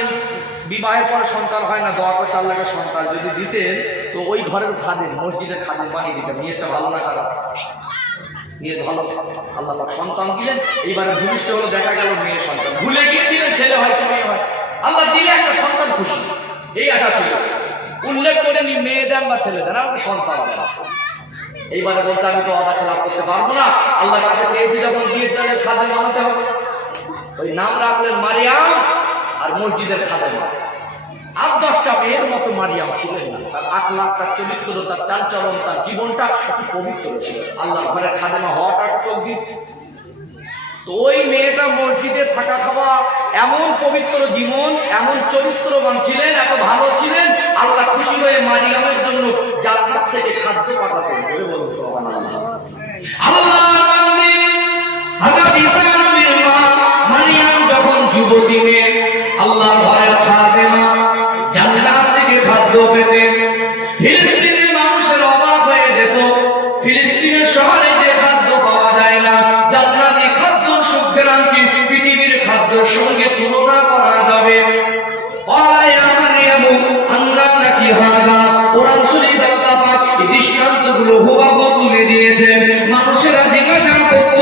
বিবাহের পরে সন্তান হয় না, দোয়া করে আল্লাহকে সন্তান যদি দিতেন তো ওই ঘরের খাদেম, মসজিদের খাদেম বানিয়ে দিতেন। নিয়তটা ভালো না খারাপ? নিয়ত ভালো। আল্লাহ পাক সন্তান দিলেন। এইবারে ভূমিষ্ঠ হলো, দেখা গেল মেয়ে সন্তান। ভুলে গিয়েছিলেন ছেলে হয় কি মেয়ে হয়, আল্লাহ দিলে একটা সন্তান, খুশি, এই আশা ছিল। উল্লেখ করেনি মেয়ে দেন বা ছেলে দেন, আমাকে সন্তান দেন। এইবারে বলছে আমি তো আদা খেলাপ করতে পারবো না, আল্লাহর কাছে চেয়েছি যখন দিয়েছিলেন খাদেম বানাতে হবে। ওই নাম রাখলেন মারিয়াম, আর মসজিদের খাদেম। আর 10টা মেয়ের মতো মারিয়াম ছিলেন না। তার আখলাক, তার চরিত্র, তার চালচলন, তার জীবনটা একটু পবিত্র ছিল। আল্লাহর ঘরে খাদেমা হওয়াটা তকদীর। তো ওই মেয়েটা মসজিদে থাকা খাওয়া, এমন পবিত্র জীবন, এমন চরিত্রবান ছিলেন, এত ভালো ছিলেন, আল্লাহ খুশি হয়ে মারিয়ামের জন্য জান্নাত থেকে খাদ্য পাঠাতেন। বলে বলুন সুবহানাল্লাহ। আল্লাহর বান্দী হযরত ঈসা নবীর মা মারিয়াম যখন যুবতী মেয়ে, আল্লাহর ঘরের খাদেমা, জান্নাত থেকে খাদ্য পেতেন। ফিলিস্তিনের মানুষের অবাক হয়ে যেত, ফিলিস্তিনের শহরে যে খাদ্য পাওয়া যায় না, জান্নাতি খাদ্য সুখের কি পৃথিবীর খাদ্যের সঙ্গে তুলনা করা যাবে? কোরআন শরীফ আল্লাহ পাক এই দৃষ্টান্তগুলো হুবহু তুলে দিয়েছেন। মানুষেরা জিজ্ঞাসা করত,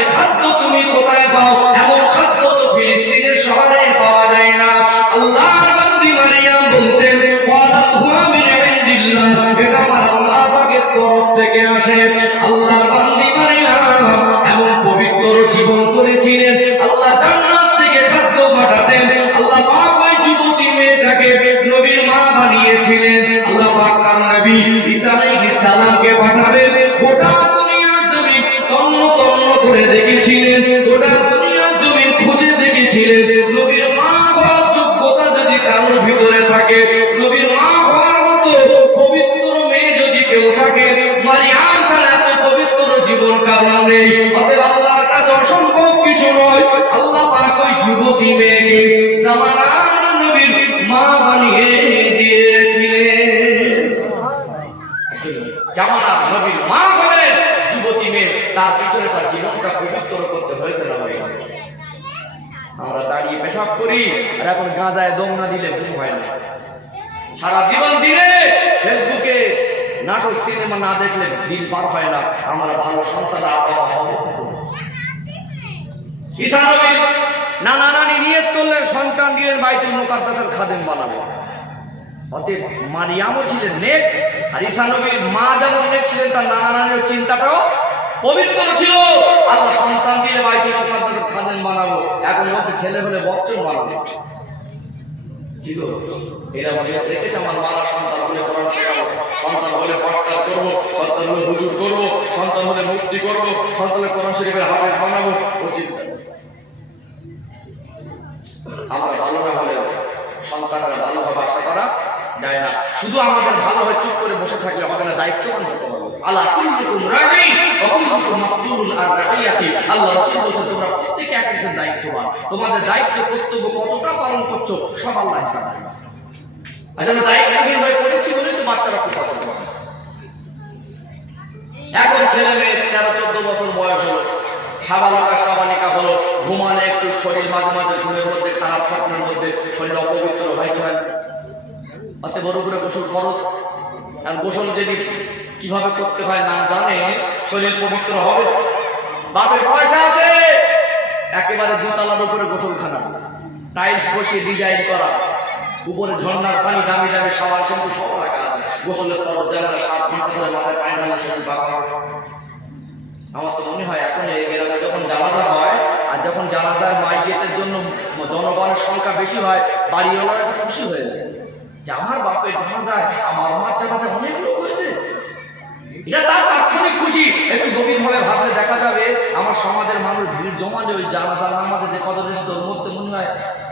এ খাদ্য তুমি কোথায় পাও? এমন খাদ্য তো ফিলিস্তিনের শহরে পাওয়া যায় না। আল্লাহর বান্দী মারিয়াম বলতেন, এটা আমার আল্লাহ পাকের তরফ থেকে আসে। আল্লাহর বান্দী মারিয়াম এমন পবিত্র জীবন করেছিলেন, আল্লাহ জান্নাত থেকে খাদ্য পাঠাতেন। আল্লাহ পাক ওই যুবতী মেয়েটাকে নবীর মা বানিয়েছিলেন। আল্লাহ পাক তার নবী ঈসা আলাইহিস সালামকে পাঠাবেন। গোটা দুনিয়ার জমিন তন্ন তন্ন করে দেখেছিলেন, গোটা দুনিয়ার জমিন খুঁজে দেখেছিলেন, নবীর মা হওয়ার যোগ্যতা যদি কারোর ভিতরে থাকে, নবীর মা হওয়ার মতো পবিত্র মেয়ে যদি কেউ থাকে, মারিয়াম ছাড়া এত পবিত্র জীবন কারণ নেই। অতএব আল্লাহর কাছে অসম্ভব কিছু নয়। আল্লাহ পাক ওই যুবতী মেয়েকে জামানার নবীর মা বানিয়ে দিয়েছিলেন। জামানার নবীর মা হলেন যুবতী মেয়ে, তার পিছনে তার জীবনটা পবিত্র করতে হয়েছে না ভাই? আমরা দাঁড়িয়ে পেশাব করি, আর এখন গাঁজায় দম না দিলে ঘুম হয় না। সারা জীবন দিনে ফেসবুকে নাটক সিনেমা না দেখলে দিন পার হয় না। আমরা ভালো সন্তান আবহাওয়া হবে। ঈসা নবী নানা নানি নিয়ত করলেন সন্তান দিলেন বাইতুল মুকাদ্দাসের খাদেম বানাবো। অতএব মারিয়ামও ছিলেন নেক, আর ঈসা নবীর মা যেমন নেক ছিলেন, তার নানা নানির চিন্তাটাও পবিত্র ছিল। আল্লাহ সন্তান দিলে বাইতুল মুকাদ্দাসের খাদেম বানাবো, এখন বলছে ছেলে হলে বচ্চন বানাবো। কি গো, এরা বলে দেখেছে আমার মারা সন্তান হলে কোরআন শেখাবো, সন্তান হলে পড়াশোনা করবো, সন্তান হলে হুজুর করবো, সন্তান হলে মুক্তি করবো, সন্তান হলে কোরআন শরীফের হাফেজ বানাবো। উচিত আমরা ভালো না হলে সন্তানরা ভালোভাবে আশা করা যায় না। শুধু আমাদের ভালো হয়ে চুপ করে বসে থাকলে হবে না, দায়িত্ববান হতে হবে। আল্লাহ কুল্লুকুম রাঈন ওয়া কুল্লুকুম মাসউলুন আন রাঈয়াতি। আল্লাহ রাসূল বলেছেন তোমরা প্রত্যেকে এক একজন দায়িত্ববান, তোমাদের দায়িত্ব কর্তব্য কতটা পালন করছো সব আল্লাহ হিসাব নেবে। আচ্ছা, দায়িত্বহীন হয়ে পড়েছি বলেই তো বাচ্চারা খুব কথা বলে। এখন ছেলে মেয়ে 13-14 বছর বয়স হলো, সাবালকা সাবালিকা হলো, ঘুমালে একটু শরীর মাঝে মাঝে ঘুমের মধ্যে, খারাপ স্বপ্নের মধ্যে শরীর অপবিত্র হয় কি হয়? অত বড় করে গোসল খরচ, আর গোসল যদি কিভাবে করতে হয় না জানে, শরীর পবিত্র হবে? বাপের পয়সা আছে, একেবারে দোতলার উপরে গোসলখানা, টাইলস বসিয়ে ডিজাইন করা, উপরে ঝর্ণার পানি, দামি দামি সাবান শ্যাম্পু সব রাখা আছে। গোসলের খরচ যারা 7 ঘন্টা ধরে মাথায় পানি ঢালা শরীর বাবা। আমার তো মনে হয় এখন এই গ্রামে যখন জানাজা হয়, আর যখন জানাজার মাইকেটের জন্য জনগণের সংখ্যা বেশি হয়, বাড়িওয়ালারা একটু খুশি হয়ে যায় যে আমার বাপের জানাজায় আমার মার জানাজায় অনেক লোক হয়েছে। এটা তার তাৎক্ষণিক খুশি। একটু গভীরভাবে ভাবলে দেখা যাবে আমার সমাজের মানুষ ভিড় জমালে ওই জানাজার নামাজে যে কত এসেছে, ওর মধ্যে মনে হয়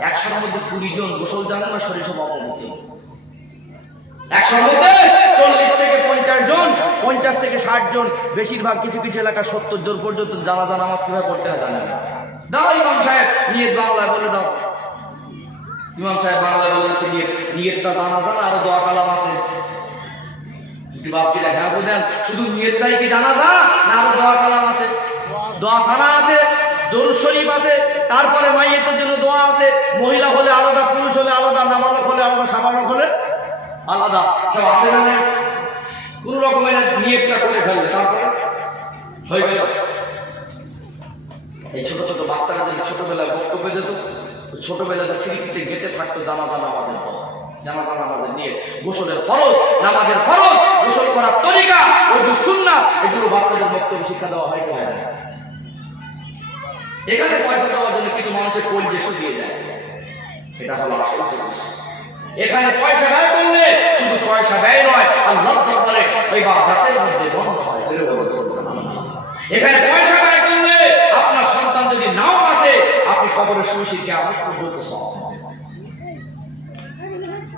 100-র মধ্যে 20 জন গোসল জানেন না, শরীর সব অপবিত্র। 100-র মধ্যে 40 থেকে 50 জন, 50 থেকে 60 জন, বেশিরভাগ কিছু কিছু এলাকা 70 জন পর্যন্ত জানাজা নামাজ কিভাবে পড়তে হয় জানে না। দাও ইমাম সাহেব নিয়ত বাংলায় বলে দাও। ইমাম সাহেব বাংলায় বলছে নিয়তটা জানাজা না, আরো দোয়া কালাম আছে। বাপজিরা হ্যাঁ বলেন, শুধু নিয়তটাই কি জানাজা না আরো দোয়া কালাম আছে? দোয়া সানা আছে, দরুদ শরীফ আছে, তারপরে মাইয়েতের জন্য দোয়া আছে। মহিলা হলে আলাদা, পুরুষ হলে আলাদা, নাবালক হলে আলাদা, সাবালক হলে আলাদা, সব আছে না? কোন রকমের নিয়তটা করে ফেললে তারপরে হয়ে গেল। এই ছোট ছোট বাচ্চারা যদি ছোটবেলায় বক্তব্য যেত, ছোটবেলাতে স্মৃতিতে গেঁথে থাকতো জানাজা নামাজের পর, জানাজা নামাজের নিয়ে, গোসলের ফরজ, নামাজের ফরজ, গোসল করার তরিকা, ওযু সুন্নাত, এগুলো বাচ্চাদের বক্তব্য শিক্ষা দেওয়া হয় কি হয় না? এখানে পয়সা দেওয়ার জন্য কিছু মানুষের কোল যেসব দিয়ে যায়, এটা হলো আসল জিনিস। এখানে পয়সা ব্যয় করলে শুধু পয়সা ব্যয় নয়, আল্লাহর দরবারে ওই ইবাদতের মধ্যে বন্ধ হয়। এখানে পয়সা ব্যয় করলে আপনার সন্তান যদি নাও আসে, আপনি কবরে শুয়ে কিয়ামত পর্যন্ত সওয়াব পাবেন।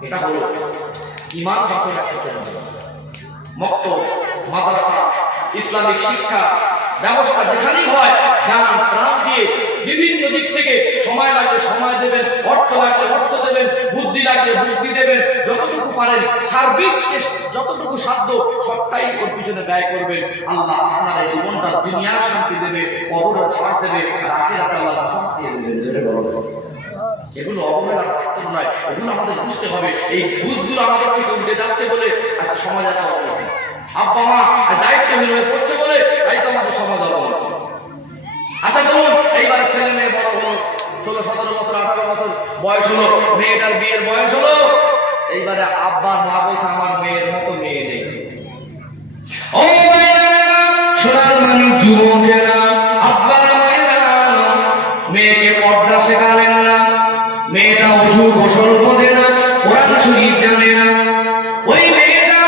এটা হলো ঈমান বাঁচানোর একটা কেন্দ্র। মক্তব, মাদ্রাসা, ইসলামিক শিক্ষা ব্যবস্থা যেখানেই হয়, জান প্রাণ দিয়ে বিভিন্ন দিক থেকে সময় লাগলে সময় দেবেন, অর্থ লাগলে অর্থ দেবেন, বুদ্ধি লাগলে বুদ্ধি দেবেন, যতটুকু পারেন সার্বিক যতটুকু সাধ্য সবটাই ওর পিছনে ব্যয় করবেন। আল্লাহ আপনার এই জীবনটা দুনিয়ার শান্তি দেবে, কবরও ছাড় দেবে, আর আখিরাতে আল্লাহ শান্তি দেবে। এগুলো অবহেলার পাত্র নয়, এগুলো আমাদের বুঝতে হবে। এই বুঝগুলো আমাদের থেকে উঠে যাচ্ছে বলে একটা সমাজ এত অবহেলা, আব্বা মা দায়িত্বহীন হয়ে পড়ছে বলে তাই তো আমাদের সমাজ অবহেলা। আচ্ছা বলুন, এইবারে ছেলে মেয়ে বড় হলো, 16-17 বছর 18 বছর বয়স হলো, মেয়েটার বিয়ের বয়স হলো, এইবারে আব্বা মা বলছে আমার মেয়ের মতো মেয়ে নেই। ও সোনার মানি যুবকেরা, আব্বারা মায়েরা, মেয়েকে পর্দা শেখাবেন না, মেয়েটা ওযু গোসল করে না, কোরআন শরীফ জানে না, ওই মেয়েটা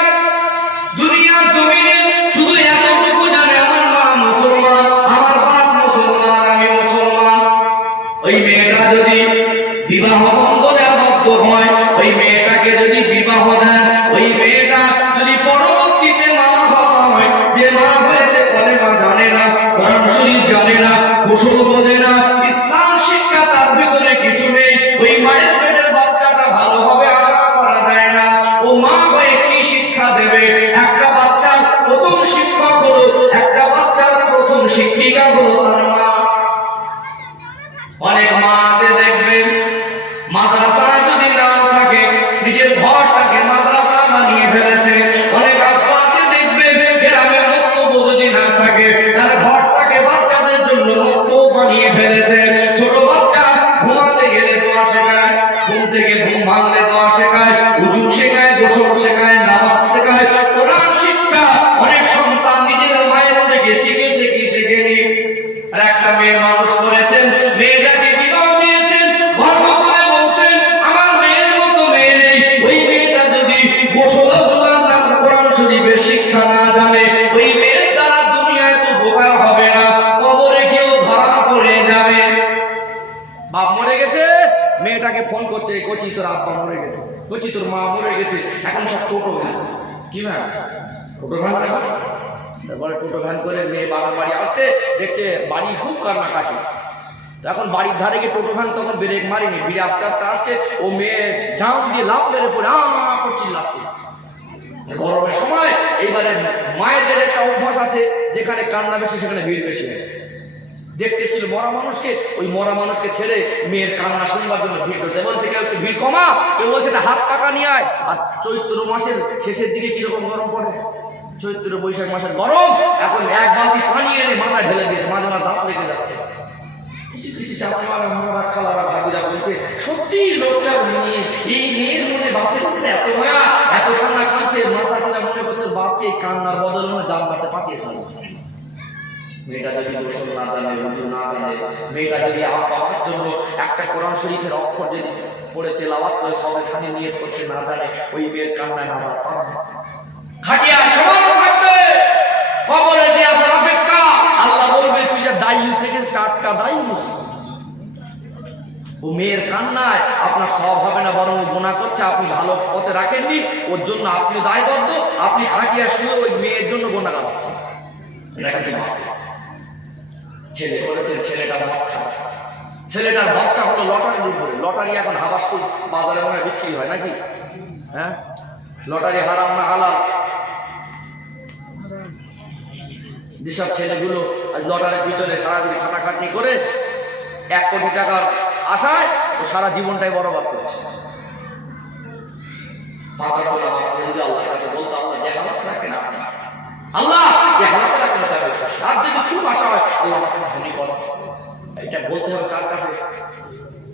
দুনিয়ার জমিনে শুধু এতটুকু জানে আমার মা মুসলমান, আমার বাপ মুসলমান, আমি মুসলমান। ওই মেয়েটা যদি বিবাহ বন্ধনে আবদ্ধ হয়, ওই মেয়েটাকে যদি বিবাহ দেন, ওই মেয়েটা যদি পরবর্তীতে মা হয়, যে মা হয়েছে কলেমা জানে না, কোরআন শরীফ জানে না, গোসল বোঝে না, ইসলাম শিক্ষা তার ভিতরে কিছু নেই, ওই মায়ের পেটের বাচ্চাটা ভালো হবে আশা করা যায় না। ও মা হয়ে কি শিক্ষা দেবে? একটা বাচ্চার প্রথম শিক্ষক হলো, একটা বাচ্চার প্রথম শিক্ষিকা হলো তার মা। অনেক মা আছে দেখবেন, মাদ্রাসা যদি নাও থাকে নিজের ঘরটাকে মাদ্রাসা বানিয়ে ফেলেছে। অনেক আব্বা আছে দেখবেন, গ্রামের মক্তব্য যদি না থাকে তার ঘরটাকে বাচ্চাদের জন্য মক্তব্য বানিয়ে ফেলেছে। ছোট বাচ্চা ঘুমাতে গেলে দোয়া শেখায়, ঘুম থেকে ঘুম ভাঙলে দোয়া শেখায়, উযু শেখায়, গোসল শেখায়, নামাজ শেখায়, কোরআন শিক্ষা অনেক সন্তান নিজের মায়ের থেকে শিখেছে কি শেখেনি। আর একটা মেয়ে মানুষ করেছেন, মেয়েটাকে বিবাহ দিয়েছেন, গর্ব করে বলতেন আমার মেয়ের মতো মেয়ে নেই। ওই মেয়েটা যদি গোসল কোরআন শরীফের শিক্ষা না জানে, ওই মেয়ের দ্বারা দুনিয়ায় তো উপকার হবে না, কবরে কেউ ধরা পড়ে যাবে। বাপ মরে গেছে, মেয়েটাকে ফোন করছে, কচি তোর আব্বা মরে গেছে, কচি তোর মা মরে গেছে। এখন সব টোটো ভ্যান, কি ভ্যান? টোটো ভ্যান। তারপরে টোটো ভ্যান করে মেয়ে বাবার বাড়ি আসছে, দেখছে বাড়ি খুব কান্নাকাটি। এখন বাড়ির ধারে গিয়ে টোটো ভ্যান তখন ব্রেক মারিনি, ভিড়ে আস্তে আস্তে আসছে, ও মেয়ে ঝাঁপ দিয়ে লাফ মেরে পড়ে চিল্লাচ্ছে। গরমের সময় এইবারে মায়েদের একটা অভ্যাস আছে, যেখানে কান্না বেশি সেখানে ভিড় বেশি হয়। দেখতেছিল মরা মানুষকে, ওই মরা মানুষকে ছেড়ে মেয়ের কান্না শুনবার জন্য ভিড় করছে। বলছে কেউ একটু ভিড় কমা, কেউ বলছে একটা হাত পাকা নিয়ে আয়। আর চৈত্র মাসের শেষের দিকে কিরকম গরম পড়ে, চৈত্র বৈশাখ মাসের গরম। এখন এক বালতি পানি এনে মাথায় ঢেলে দিয়েছে, মাঝে মাঝে দাঁত লেগে যাচ্ছে। কিছু কিছু চাচারা মামারা খালারা ভাবিরা বলছে সত্যি লোকটার মেয়ে, এই মেয়ের মনে বাপের মনে এত মায়া, এত কান্না কাঁদছে। মা চাচারা মনে করছে বাপকে কান্নার বদল মনে জান্নাতে পাঠিয়েছে। মেয়েটা যদি গোসল না জানে, উযু না জানে, মেয়েটা যদি আব্বার জন্য একটা কোরআন শরীফের অক্ষর যদি পড়ে তেলাওয়াত করে সবে সাথে নিয়ত করতে না জানে, ওই মেয়ের কান্নায় নাজাত পাবে না। খাটিয়া সমান থাকবে, কবরে দিয়ে আসার অপেক্ষা। আল্লাহ বলবে তুই যে দায়ুস থেকে টাটকা দায়ুস। ও মেয়ের কান্নায় আপনার সব হবে না, বরং গুনাহ করছে, আপনি ভালো পথে রাখেননি, ওর জন্য আপনি দায়বদ্ধ। আপনি খাটিয়া শুয়ে ওই মেয়ের জন্য গুনাহ করছেন। ছেলে করেছে, ছেলেটা ভাত খায়, ছেলেটার ভরসা হলো লটারির উপরে। লটারি এখন হাবাসপুর বাজারে মনে বিক্রি হয় নাকি? হ্যাঁ, লটারি হারাম না হালাল? যেসব ছেলেগুলো আজ লটারির পিছনে সারাদিন খাটাখাটনি করে 1 কোটি টাকার আশায় ও সারা জীবনটাই বরবাদ করছে। আল্লাহর কাছে বলতো আল্লাহ যে হালাত রাখেন আপনি, আল্লাহ যে হালাতে রাখেন তার আর যদি খুব আশা হয় আল্লাহ আপনাকে ধনী করো। এটা বলতে হবে কার কাছে?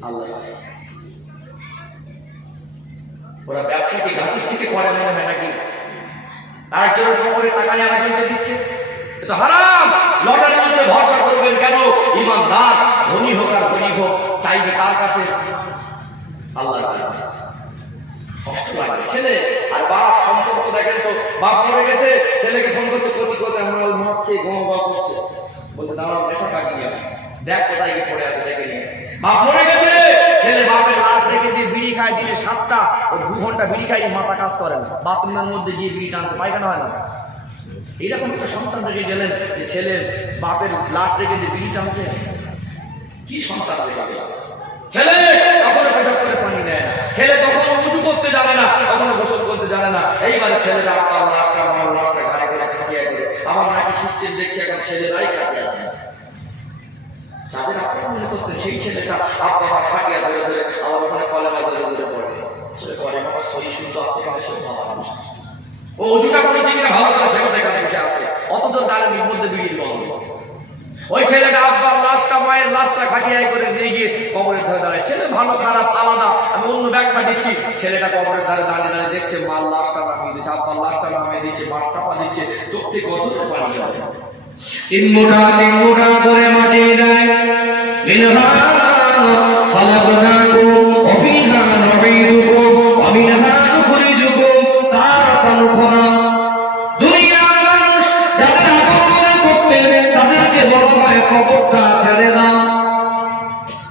আল্লাহ। ওরা ব্যবসা কি গাছের থেকে করে মনে হয় নাকি? আরেকজনের খবরে টাকা নিয়ে আরেকজনকে দিচ্ছে, এটা হারাম। লটারির মধ্যে ভরসা করবেন কেন? ইমানদার ধনী হোক আর গরিব হোক চাইবে কার কাছে? আল্লাহর কাছে। কষ্ট লাগে ছেলে আর বাপ সম্পর্ক দেখেন তো, বাপ মরে গেছে, ছেলেকে ফোন করতে করতে করতে আমরা মদ খেয়ে ঘুমা করছে, বলছে দাঁড়াও নেশা কাটিয়ে আসে, দেখ কোথায় গিয়ে পড়ে আছে দেখে নিয়ে। বাপ মরে গেছে, ছেলে বাপের লাশ রেখে দিয়ে বিড়ি খায় দিনে 7টা, ও 2 ঘন্টা বিড়ি খাই মাথা কাজ করে না, বাথরুমের মধ্যে গিয়ে বিড়ি টানছে, পায়খানা হয় না। এইরকম একটা সন্তান রেখে গেলেন যে ছেলে বাপের লাশ রেখে দিয়ে বিড়ি টানছে, কি সন্তান রেখে গেল? ছেলে কখনো পেশাব করে পানি নেয় না, ছেলে কখনো উঁচু করতে জানে না, কখনো গোসল করতে জানে না। এইবারে ছেলেরা আপনার লাশটা আমার লাশটা ঘাড়ে করে খাটিয়ে করে, আমার নাকি সিস্টেম দেখছে এখন ছেলেরাই খাটিয়ে আছে। যাদের আপনারা মনে করতেন সেই ছেলেটা আপনার খাটিয়া ধরে ধরে আমার ওখানে কলেমা ধরে ধরে পড়ে, সে করে আমার শরীর সুস্থ আছে কিনা সে ভালো মানুষ, ও উঁচুটা করেছে কিনা ভালো করে সে কথা বসে আছে, অথচ তার মধ্যে বিড়ির গন্ধ। ওই ছেলেটা আব্বার লাশটা মায়ের লাশটা খাটিয়ায় করে নিয়ে গিয়ে কবরের ধারে দাঁড়ায়। ছেলে ভালো খারাপ আলাদা, আমি অন্য ব্যাখ্যা দিচ্ছি। ছেলেটা কবরের ধারে দাঁড়িয়ে দাঁড়িয়ে দেখছে মার লাশটা নামিয়ে দিচ্ছে, আব্বার লাশটা নামিয়ে দিচ্ছে, মাছ চাপা দিচ্ছে, চোখ থেকে অঝরে পানি যাবে। তিন মুঠা করে মাটি দেয়, মিনহা খালাকনাকুম ওয়া ফিহা নুঈদুকুম ওয়া মিনহা নুখরিজুকুম তারাতান উখরা। দুনিয়ার মানুষ যাদের আপন করতে তাদেরকে বলা হয় কবরটা ছেড়ে দাও,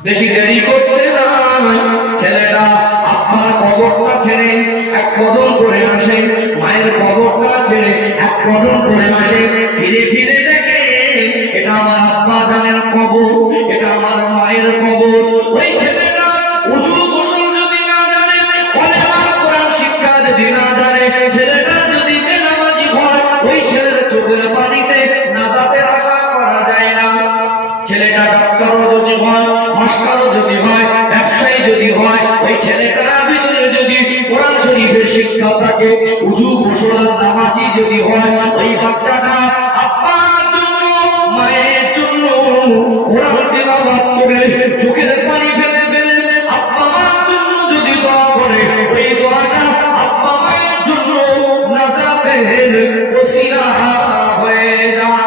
বেশি দেরি করতে নাই। ছেলেটা আব্বার কবরটা ছেড়ে এক কদম করে আসে, মায়ের কবরটা ছেড়ে এক কদম করে আসে, ধীরে ধীরে দেখে এটা আমার আব্বা জানের কবর, এটা আমার মায়ের কবর। ওই ছেলেটা উঁচু গোসল যদি না জানে, কলেমা কোরআন শিক্ষা যদি না জানে, ছেলেটা যদি বেনামাজি হয়, ওই ছেলের চোখের পানিতে নাজাতের আশা করা যায় না। ছেলেটা ডাক্তারও যদি হয়, মাস্টারও যদি হয়, ব্যবসায়ী যদি হয়, ওই ছেলেটার ভিতরে যদি কোরআন শরীফের শিক্ষা থাকে, উঁচু গোসল নামাজি যদি হয়, ওই বাচ্চাটা আব্বার জন্য মায়ের জন্য কোরআন তিলাওয়াত করে চোখের পানি ফেলে ফেলে আব্বা মায়ের জন্য যদি দোয়া করে, ওই দোয়াটা আব্বা মায়ের জন্য নাজাতের ওসিলা হয়ে যায়।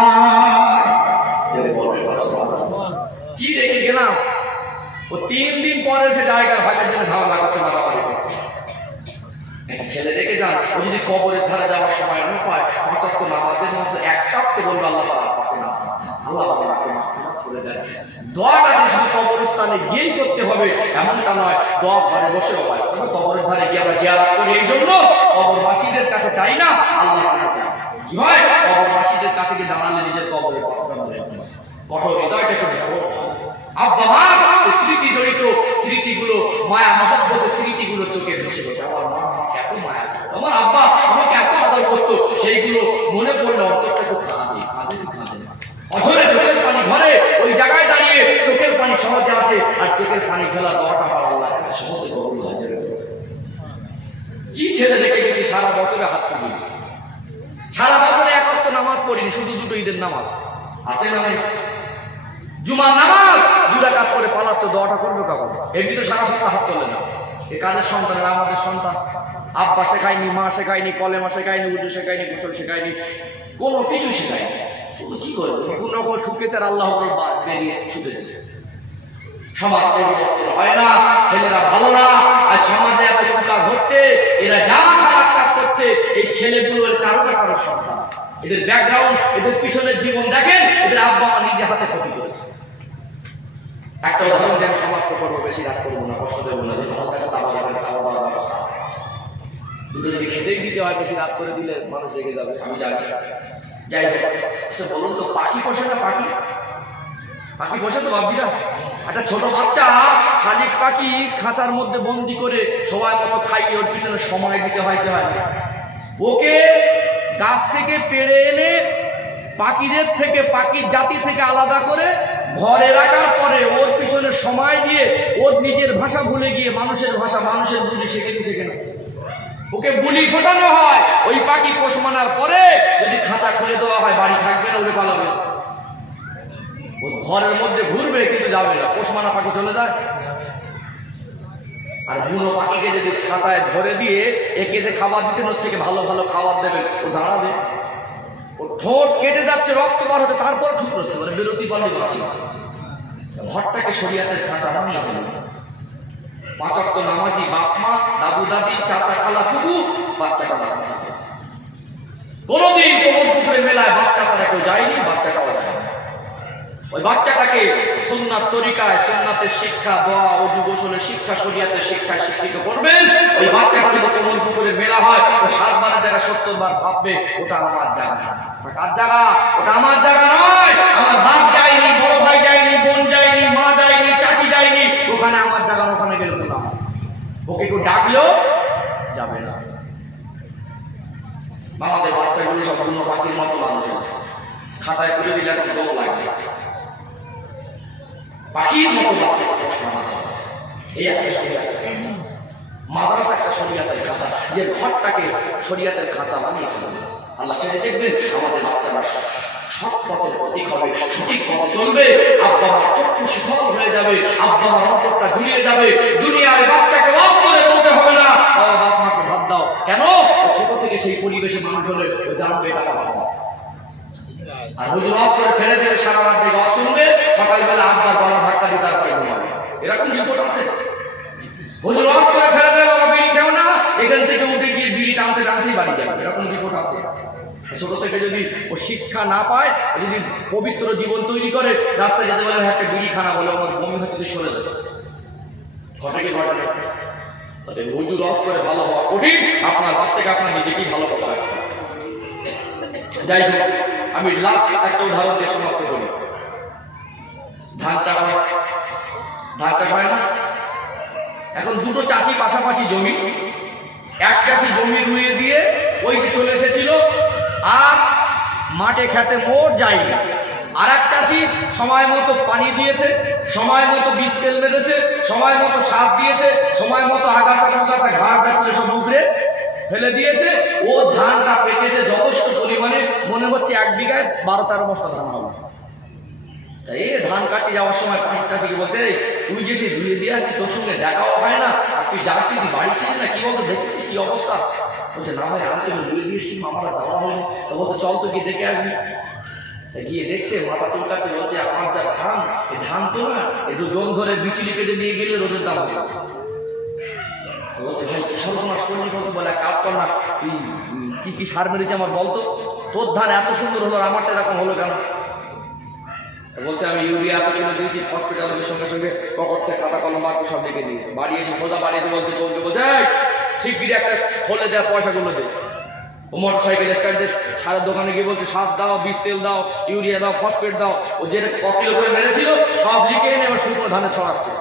কি দেখে গেলাম, ও 3 দিন পরে সে জায়গা ভাগের জন্য ঝাড়া লাগাচ্ছে, মারামারি করছে। একটা ছেলে দেখে যান, ও যদি কবরের ধারে যাওয়ার সময় না পায়, 5 ওয়াক্ত নামাজের মধ্যে একটা ওয়াক্ত বলবে আল্লাহ পাকে না, আল্লাহ পাকে মাফ করে দেন। দোয়াটা যে শুধু কবরস্থানে গিয়েই করতে হবে এমনটা নয়, দোয়া ঘরে বসেও হয়। তবে কবরের ধারে গিয়ে আমরা জিয়ারত করি এই জন্য, কবরবাসীদের কাছে চাই না, আল্লাহর কাছে চাই। কি হয়, কবরবাসীদের কাছে গিয়ে দাঁড়ালে নিজের কবরের কথাটা মনে হয়, কঠোর হৃদয়টা একটু আব্বা মা স্মৃতি জড়িত, স্মৃতিগুলো মায়া মহব্বতের স্মৃতিগুলো চোখে ভেসে ওঠে। আমার মা আমাকে এত মায়া করতো, আমার আব্বা আমাকে এত আদর করতো, সেইগুলো মনে পড়লে অন্তরটা একটু কাঁদে কাঁদে কাঁদে না। অঝরে চোখের পানি ধরে, ওই জায়গায় দাঁড়িয়ে চোখের পানি সহজে আসে, আর চোখের পানি ফেলা দোয়াটা আমার আল্লাহর কাছে সহজে কবুল হয়ে যাবে। কি ছেলে দেখে গেছি সারা বছরে হাত তুলি, সারা বছরে এক ওয়াক্ত নামাজ পড়িনি, শুধু 2 ঈদের নামাজ আছে না নাই, জুমার নামাজ 2 রাকাত করে পালাচ্ছে, দোয়াটা করবে কখন? এমনি তো সারা সপ্তাহ হাত তোলে না। এ কাজের সন্তানেরা আমাদের সন্তান, আব্বা শেখায়নি, মা শেখায়নি, কলেমা শেখায়নি, উজু শেখায়নি, গোসল শেখায়নি, কোনো কিছু শেখায়নি। কি করবে? কোন রকম ঠুকেছে আর আল্লাহ বেরিয়ে ছুটেছে। সমাজ পরিবর্তন হয় না, ছেলেরা ভালো না, আর সমাজে এত কাজ হচ্ছে, এরা যা খারাপ কাজ করছে, এই ছেলেগুলোর কারো না কারো সন্তান। এদের ব্যাকগ্রাউন্ড, এদের পিছনের জীবন দেখেন, এদের আব্বা মা নিজে হাতে ক্ষতি করেছে। একটা উদাহরণ দিয়ে সমাপ্ত করবো, বেশি রাত করবো না, কষ্ট দেবো না, যে হালকা খাওয়া দাওয়ার ব্যবস্থা আছে, দুটো যদি খেতেই দিতে হয়, বেশি রাত করে দিলে মানুষ জেগে যাবে, আমি জানি। যাই হোক, আচ্ছা বলুন তো, পাখি পোষে না? পাখি পাখি পোষে তো ভাবছিরা? একটা ছোট বাচ্চা শালিক পাখি খাঁচার মধ্যে বন্দি করে সময় মতো খাইয়ে ওর পিছনে সময় দিতে হয় কি হয় না? ওকে গাছ থেকে পেড়ে এনে পাখিদের থেকে, পাখির জাতি থেকে আলাদা করে ঘরে রাখার পরে ওর পিছনে সময় দিয়ে ওর নিজের ভাষা ভুলে গিয়ে মানুষের ভাষা, মানুষের বুলি শেখে না। ওকে বুলি ফোটানো হয়। ওই পাখি পোষ মানার পরে যদি খাঁচা খুলে দেওয়া হয়, বাড়ি থাকবে না, উড়ে পালাবে। ও ঘরের মধ্যে ঘুরবে কিন্তু যাবে না, পোষ মানা পাখি চলে যায়। আর বুনো পাখিকে যদি খাঁচায় ধরে দিয়ে একে যে খাবার দিতেন, ওর থেকে ভালো ভালো খাবার দেবেন, ও দাঁড়াবে। ও ঠোঁট কেটে যাচ্ছে, রক্ত বার হচ্ছে, তারপর ঠুক হচ্ছে, মানে বিরতি করলে বাঁচি। ঘরটাকে শরীয়তের খাঁচা বানিয়ে দিল। 5 ওয়াক্ত নামাজি বাপ মা, দাদু দাদি, চাচা খালা ফুফু, বাচ্চাটা নামাজি হয়েছে। কোনদিন কোমর পুকুরে মেলায় বাচ্চাটা কেউ যায়নি, বাচ্চাটাও যায়নি। ওই বাচ্চাটাকে সুন্নাত তরিকায়, সুন্নাতের শিক্ষা, দোয়া, ওযু গোসলের শিক্ষা, শরীয়তের শিক্ষায় শিক্ষিত করবেন। ওই বাচ্চাটা যদি কোমর পুকুরে মেলা হয়, ও 7 বারের জায়গায় 70 বার ভাববে ওটা আমার জায়গা না। কার জায়গা? ওটা আমার জায়গা নয়। আমার বাপ যায়নি, বড় ভাই যায়নি, বোন যায়নি, মা যায়নি, চাচি যায়নি, ওখানে আমার জায়গা, ওখানে গেলে তো না। ওকে কেউ ডাকলেও যাবে না। আমাদের বাচ্চাগুলো সব অন্য পাখির মতো মানুষ আছে, খাঁচায় তুলে দিলে এখন দোল লাগবে, পাখির মতো বাচ্চা পড়াশোনা করে। এই একটা শরিয়াত, মাদ্রাসা একটা শরিয়াতের খাঁচা, যে ঘরটাকে শরিয়াতের খাঁচা বানিয়ে ফেলবে। আল্লাহ ছেড়ে দেখবেন আমাদের বাচ্চারা সৎ পথের প্রতীক হবে, সঠিক পথ চলবে। আব্বা মার চক্ষু শিথল হয়ে যাবে, আব্বা মার অন্তরটা ঝুলিয়ে যাবে। দুনিয়ায় বাচ্চাকে ওয়াজ করে বলতে হবে না বাপ মাকে ভাত দাও। কেন? ছোট থেকে সেই পরিবেশে মানুষ হলে ও জানবে এটা আমার হক। আর হুজুর ওয়াজ করে ছেড়ে দেবে, সারা রাত থেকে ওয়াজ শুনবে, সকালবেলা আব্বার গলা ধাক্কা দিয়ে তারপরে ঘুমাবে। এরকম রিপোর্ট আছে। হুজুর ওয়াজ করে ছেড়ে দেবে, বাবা বিড়ি খাও না, এখান থেকে উঠে গিয়ে বিড়ি টানতে টানতেই বাড়ি যাবে। এরকম রিপোর্ট আছে। ছোট থেকে যদি ও শিক্ষা না পায়, যদি পবিত্র জীবন তৈরি করে, রাস্তায় যেতে বলে একটা বিড়ি খানা বলে আমার বমি হচ্ছে, সরে যাবে। ঘটে কি ঘটে না? হুজুর ওয়াজ করে ভালো হওয়া কঠিন, আপনার বাচ্চাকে আপনার নিজেকেই ভালো করতে হবে। যাই হোক, আমি লাস্ট একটা উদাহরণ দিয়ে সমাপ্ত করি। ধান চাষ হয় না? এখন দুটো চাষি পাশাপাশি জমি, এক চাষি জমি রুইয়ে দিয়ে ওই যে চলে এসেছিল, আর মাঠে খেতে মোট যায়নি। আর এক চাষি সময় মতো পানি দিয়েছে, সময় মতো বীজ তেল বেঁধেছে, সময় মতো সার দিয়েছে, সময় মতো আগাছা টাগাছা ঘাট গাছলে সব উপড়ে ফেলে দিয়েছে। ও ধানটা পেকেছে যথেষ্ট পরিমাণে, মনে হচ্ছে 1 বিঘায় 12-13 বস্তা ধান হবে। এই ধান কাটতে যাওয়ার সময় পাশের চাষিকে বলছে, তুই যে সে ধুয়ে দিয়ে আছিস, তোর সঙ্গে দেখাও হয় না, আর তুই যাস তুই বাড়ি ছিলি না, কি বলতো দেখেছিস কি অবস্থা? বলছে না ভাই, আমি তো ধুয়ে দিয়েছি, আমার যাওয়া হয়নি। তো বলছে চল তো গিয়ে দেখে আসবি। গিয়ে দেখছে, মাথা চুলকাচ্ছে, বলছে আমার যা ধান, এই ধান তো না, একটু জোন ধরে বিচুলি কেটে নিয়ে গেলে রোদের দাম হবে। বলছে ভাই কি সর্বনাশ করলি বলতো? বলে কাজ কর না, তুই কি কি সার মেরেছে আমার বলতো, তোর ধান এত সুন্দর হলো, আমারটা এরকম হলো কেন? বলছে আমি ইউরিয়া এত কিনে দিয়েছি, হসপিটালের সঙ্গে সঙ্গে পকেট থেকে খাতা কলম মার্কে সব লিখে দিয়েছে। বাড়ি এসে সোজা বাড়িতে বলছে, বলছে শিগগিরি একটা খোলে দেওয়া পয়সাগুলো দে। ও মোটর সাইকেল স্ট্যান্ডে সারের দোকানে গিয়ে বলছে সার দাও, বীজ তেল দাও, ইউরিয়া দাও, ফসফেট দাও। ও যেটা কপিও করে মেরেছিল সব লিখে এনে এবার শুকনো ধানে ছড়াচ্ছে।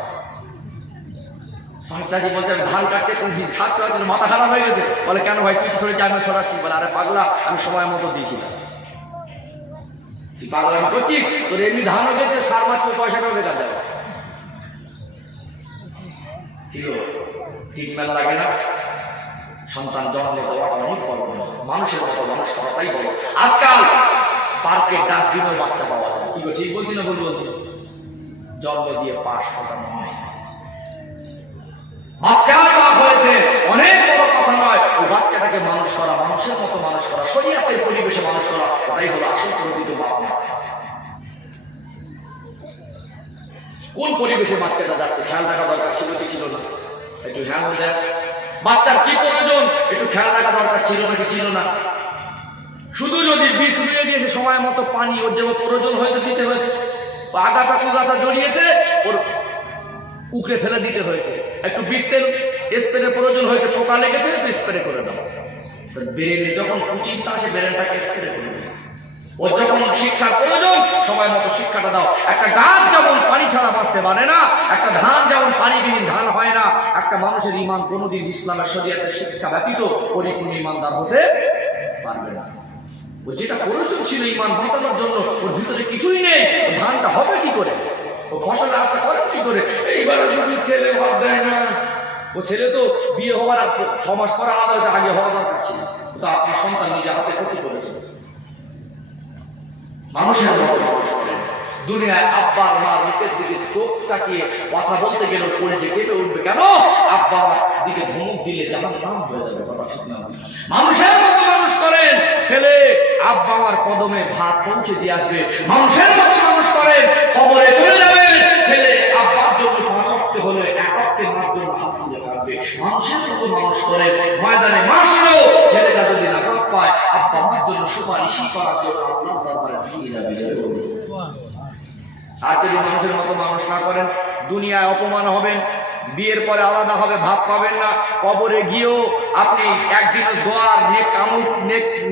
চাষি বলছে আমি ধান কাটছে, তুমি ছাড় ছড়াচ্ছিল, মাথা খারাপ হয়ে গেছে। বলে কেন ভাই, তুই তো ছড়েছি, আমি ছড়াচ্ছি। বলে আরে পাগলা, আমি সময় মতো দিয়েছিলাম। তুই পাগলামি করছিস? তোর এমনি ধানও গেছে, সার মারছে, পয়সাটাও বেকার দেওয়া। ট্রিটমেন্ট লাগে না? সন্তান জন্মে দেওয়াটা অনেক বড়, মানুষের মতো মানুষ করাটাই বড়। আজকাল পার্কে ডাস্টবিনের বাচ্চা পাওয়া যায়। কি ঠিক বলছি না ভুল বলছি? জন্ম দিয়ে পাশ করানো হয়, বাচ্চার বাপ হয়েছে, অনেক বড় কথা নয়। ওই বাচ্চাটাকে মানুষ করা, মানুষের মতো মানুষ করা, শরীয়তের পরিবেশে মানুষ করা, ওটাই হলো আসল প্রকৃত বাপ মা। কোন পরিবেশে বাচ্চাটা যাচ্ছে খেয়াল রাখা দরকার ছিল কি ছিল না? একটু হ্যাঁ হয়ে যায়। বাচ্চার কি প্রয়োজন একটু খেয়াল রাখা দরকার ছিল নাকি ছিল না? শুধু যদি বীজ রুইয়ে দিয়েছে, সময় মতো পানি ওর যে প্রয়োজন হয়েছে দিতে হয়েছে, আগাছা কুগাছা জড়িয়েছে ওর উকড়ে ফেলে দিতে হয়েছে, একটু বীজ তেল স্প্রে প্রয়োজন হয়েছে, পোকা লেগেছে একটু স্প্রে করে দাও। ব্রেনে যখন কুচিন্তা আসে ব্রেনটাকে স্প্রে করে দাও। ওর যখন শিক্ষার প্রয়োজন সময় মতো শিক্ষাটা দাও। একটা গাছ যেমন পানি ছাড়া বাঁচতে পারে না, একটা ধান যেমন পানিবিহীন ধান হয় না, একটা মানুষের ঈমান কোনোদিন ইসলামের শরীয়তের শিক্ষা ব্যতীত পরিপূর্ণ ঈমানদার হতে পারবে না। ও যেটা প্রয়োজন ছিল ঈমান বাঁচানোর জন্য, ওর ভিতরে কিছুই নেই, ও ধানটা হবে কি করে? ও ফসলের আশা করে কি করে? এইবারে যদি ছেলে ভাব দেয় না, ও ছেলে তো বিয়ে হওয়ার 6 মাস পর আলাদা হয়েছে, আগে হওয়া দরকার ছিল। তো আপনার সন্তান নিজে হাতে ক্ষতি করেছে। মানুষের মতো মানুষ করেন। দুনিয়ায় আব্বার মা মুখের দিকে চোখ তাকিয়ে কথা বলতে গেলে পড়ে যে কেঁপে উঠবে। কেন? আব্বা দিকে ধমক দিলে জাহান নাম হয়ে যাবে। কথা ঠিক না? মানুষের মতো মানুষ করেন। ছেলে আব্বা আমার কদমে ভাত পৌঁছে দিয়ে আসবে। মানুষের মতো মানুষ করেন। কবরে চলে যাবে। ছেলে আব্বার জন্য 5 ওয়াক্ত হলে 1 ওয়াক্তের মার জন্য হাত দরবারের ময়দানে মাসলো ছেলেটা যদি নাজাত পায় আব্বা আমার জন্য সুপারিশই করার জন্য আল্লাহর দরবারে দিয়ে যাবে। আর যদি মানুষের মতো মানুষ না করেন দুনিয়ায় অপমান হবেন, বিয়ের পরে আলাদা হবে, ভাত পাবেন না, কবরে গিয়েও আপনি একদিনের দোয়ার নেক আমল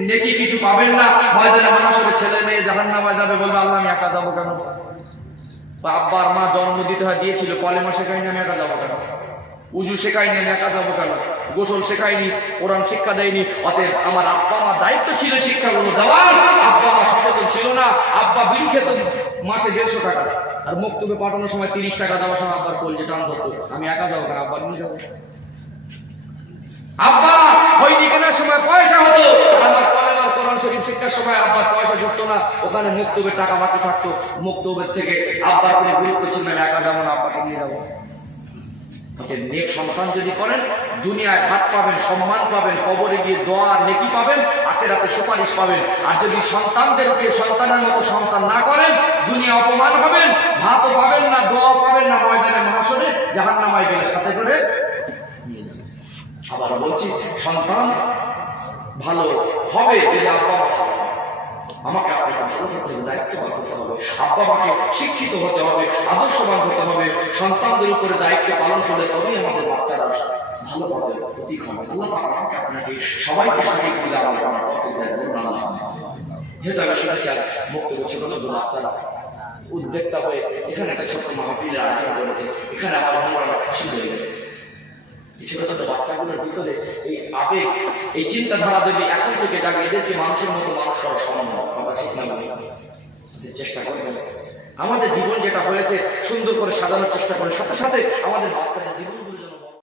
নেকি কিছু পাবেন না। ময়দানে মানুষের ছেলে মেয়ে জাহান্নামে যাবে, বলবে আল্লাহ আমি একা যাবো কেন? আব্বা আর মা জন্ম দিতে হয় দিয়েছিল, কলেমা শেখায়নি আমি একা যাবো কেন? উজু শেখায়নি আমি একা যাবো কেন? গোসল শেখায়নি, কোরআন শিক্ষা দেয়নি। অতএব আমার আব্বা আমার দায়িত্ব ছিল শিক্ষাগুলো দেওয়ার। আব্বা আমার সচেতন ছিল না, আব্বা বিল খেত মাসে 150 টাকা, আর মক্তবে পাঠানোর সময় 30 টাকা দেওয়ার সময় আব্বার কল যে টান ধরতো, আমি একা যাবো কেন? আব্বা নিয়ে যাবো। আব্বা হয়নি কেনার সময় পয়সা হতো, আমার কলেমার কোরআন শরীফ শিক্ষার সময় আব্বার পয়সা জুটতো না, ওখানে মক্তবের টাকা বাকি থাকতো। মক্তবের থেকে আব্বার কোনো গুরুত্ব ছিল না, একা যাবো না, আব্বাকে নিয়ে যাবো। নেক সন্তান যদি করেন দুনিয়ায় ভাত পাবেন, সম্মান পাবেন, কবরে গিয়ে দোয়া নেকি পাবেন, আখিরাতে সুপারিশ পাবেন। আর যদি সন্তানদেরকে সন্তানের মতো সন্তান না করেন দুনিয়া অপমান হবেন, ভাতও পাবেন না, দোয়া পাবেন না, ময়দানে মাহশরে জাহান্নামে গেলে সাথে করে নিয়ে যাবেন। আবার বলছি সন্তান ভালো হবে যদি আব্বা আমাকে আপনাকে ভালো হতে হবে, দায়িত্ববান হতে হবে, আব্বা মাকে শিক্ষিত হতে হবে, আদর্শবান হতে হবে। সন্তানদের উপরে দায়িত্ব পালন করলে তবেই আমাদের বাচ্চারা ভালোভাবে প্রতীক হবে। আল্লাহ পাক আমাকে আপনাকে সবাইকে সঠিক দিলে আমাদের আমার তৌফিক দেন। যেহেতু আমি শুনেছি বক্তব্য ছোট ছোট বাচ্চারা উদ্যোক্তা হয়ে এখানে একটা ছোট্ট মাহফিলের আয়োজন করেছে, এখানে আমার মনটা খুশি হয়ে গেছে। ছোট ছোট বাচ্চাগুলোর ভিতরে এই আবেগ, এই চিন্তাধারা যদি এখন থেকে জাগে, এদেরকে মানুষের মতো মানুষ করা সম্ভব, কথা ঠিক না? চেষ্টা করবেন আমাদের জীবন যেটা হয়েছে সুন্দর করে সাজানোর চেষ্টা করে, সাথে সাথে আমাদের বাচ্চাদের জীবন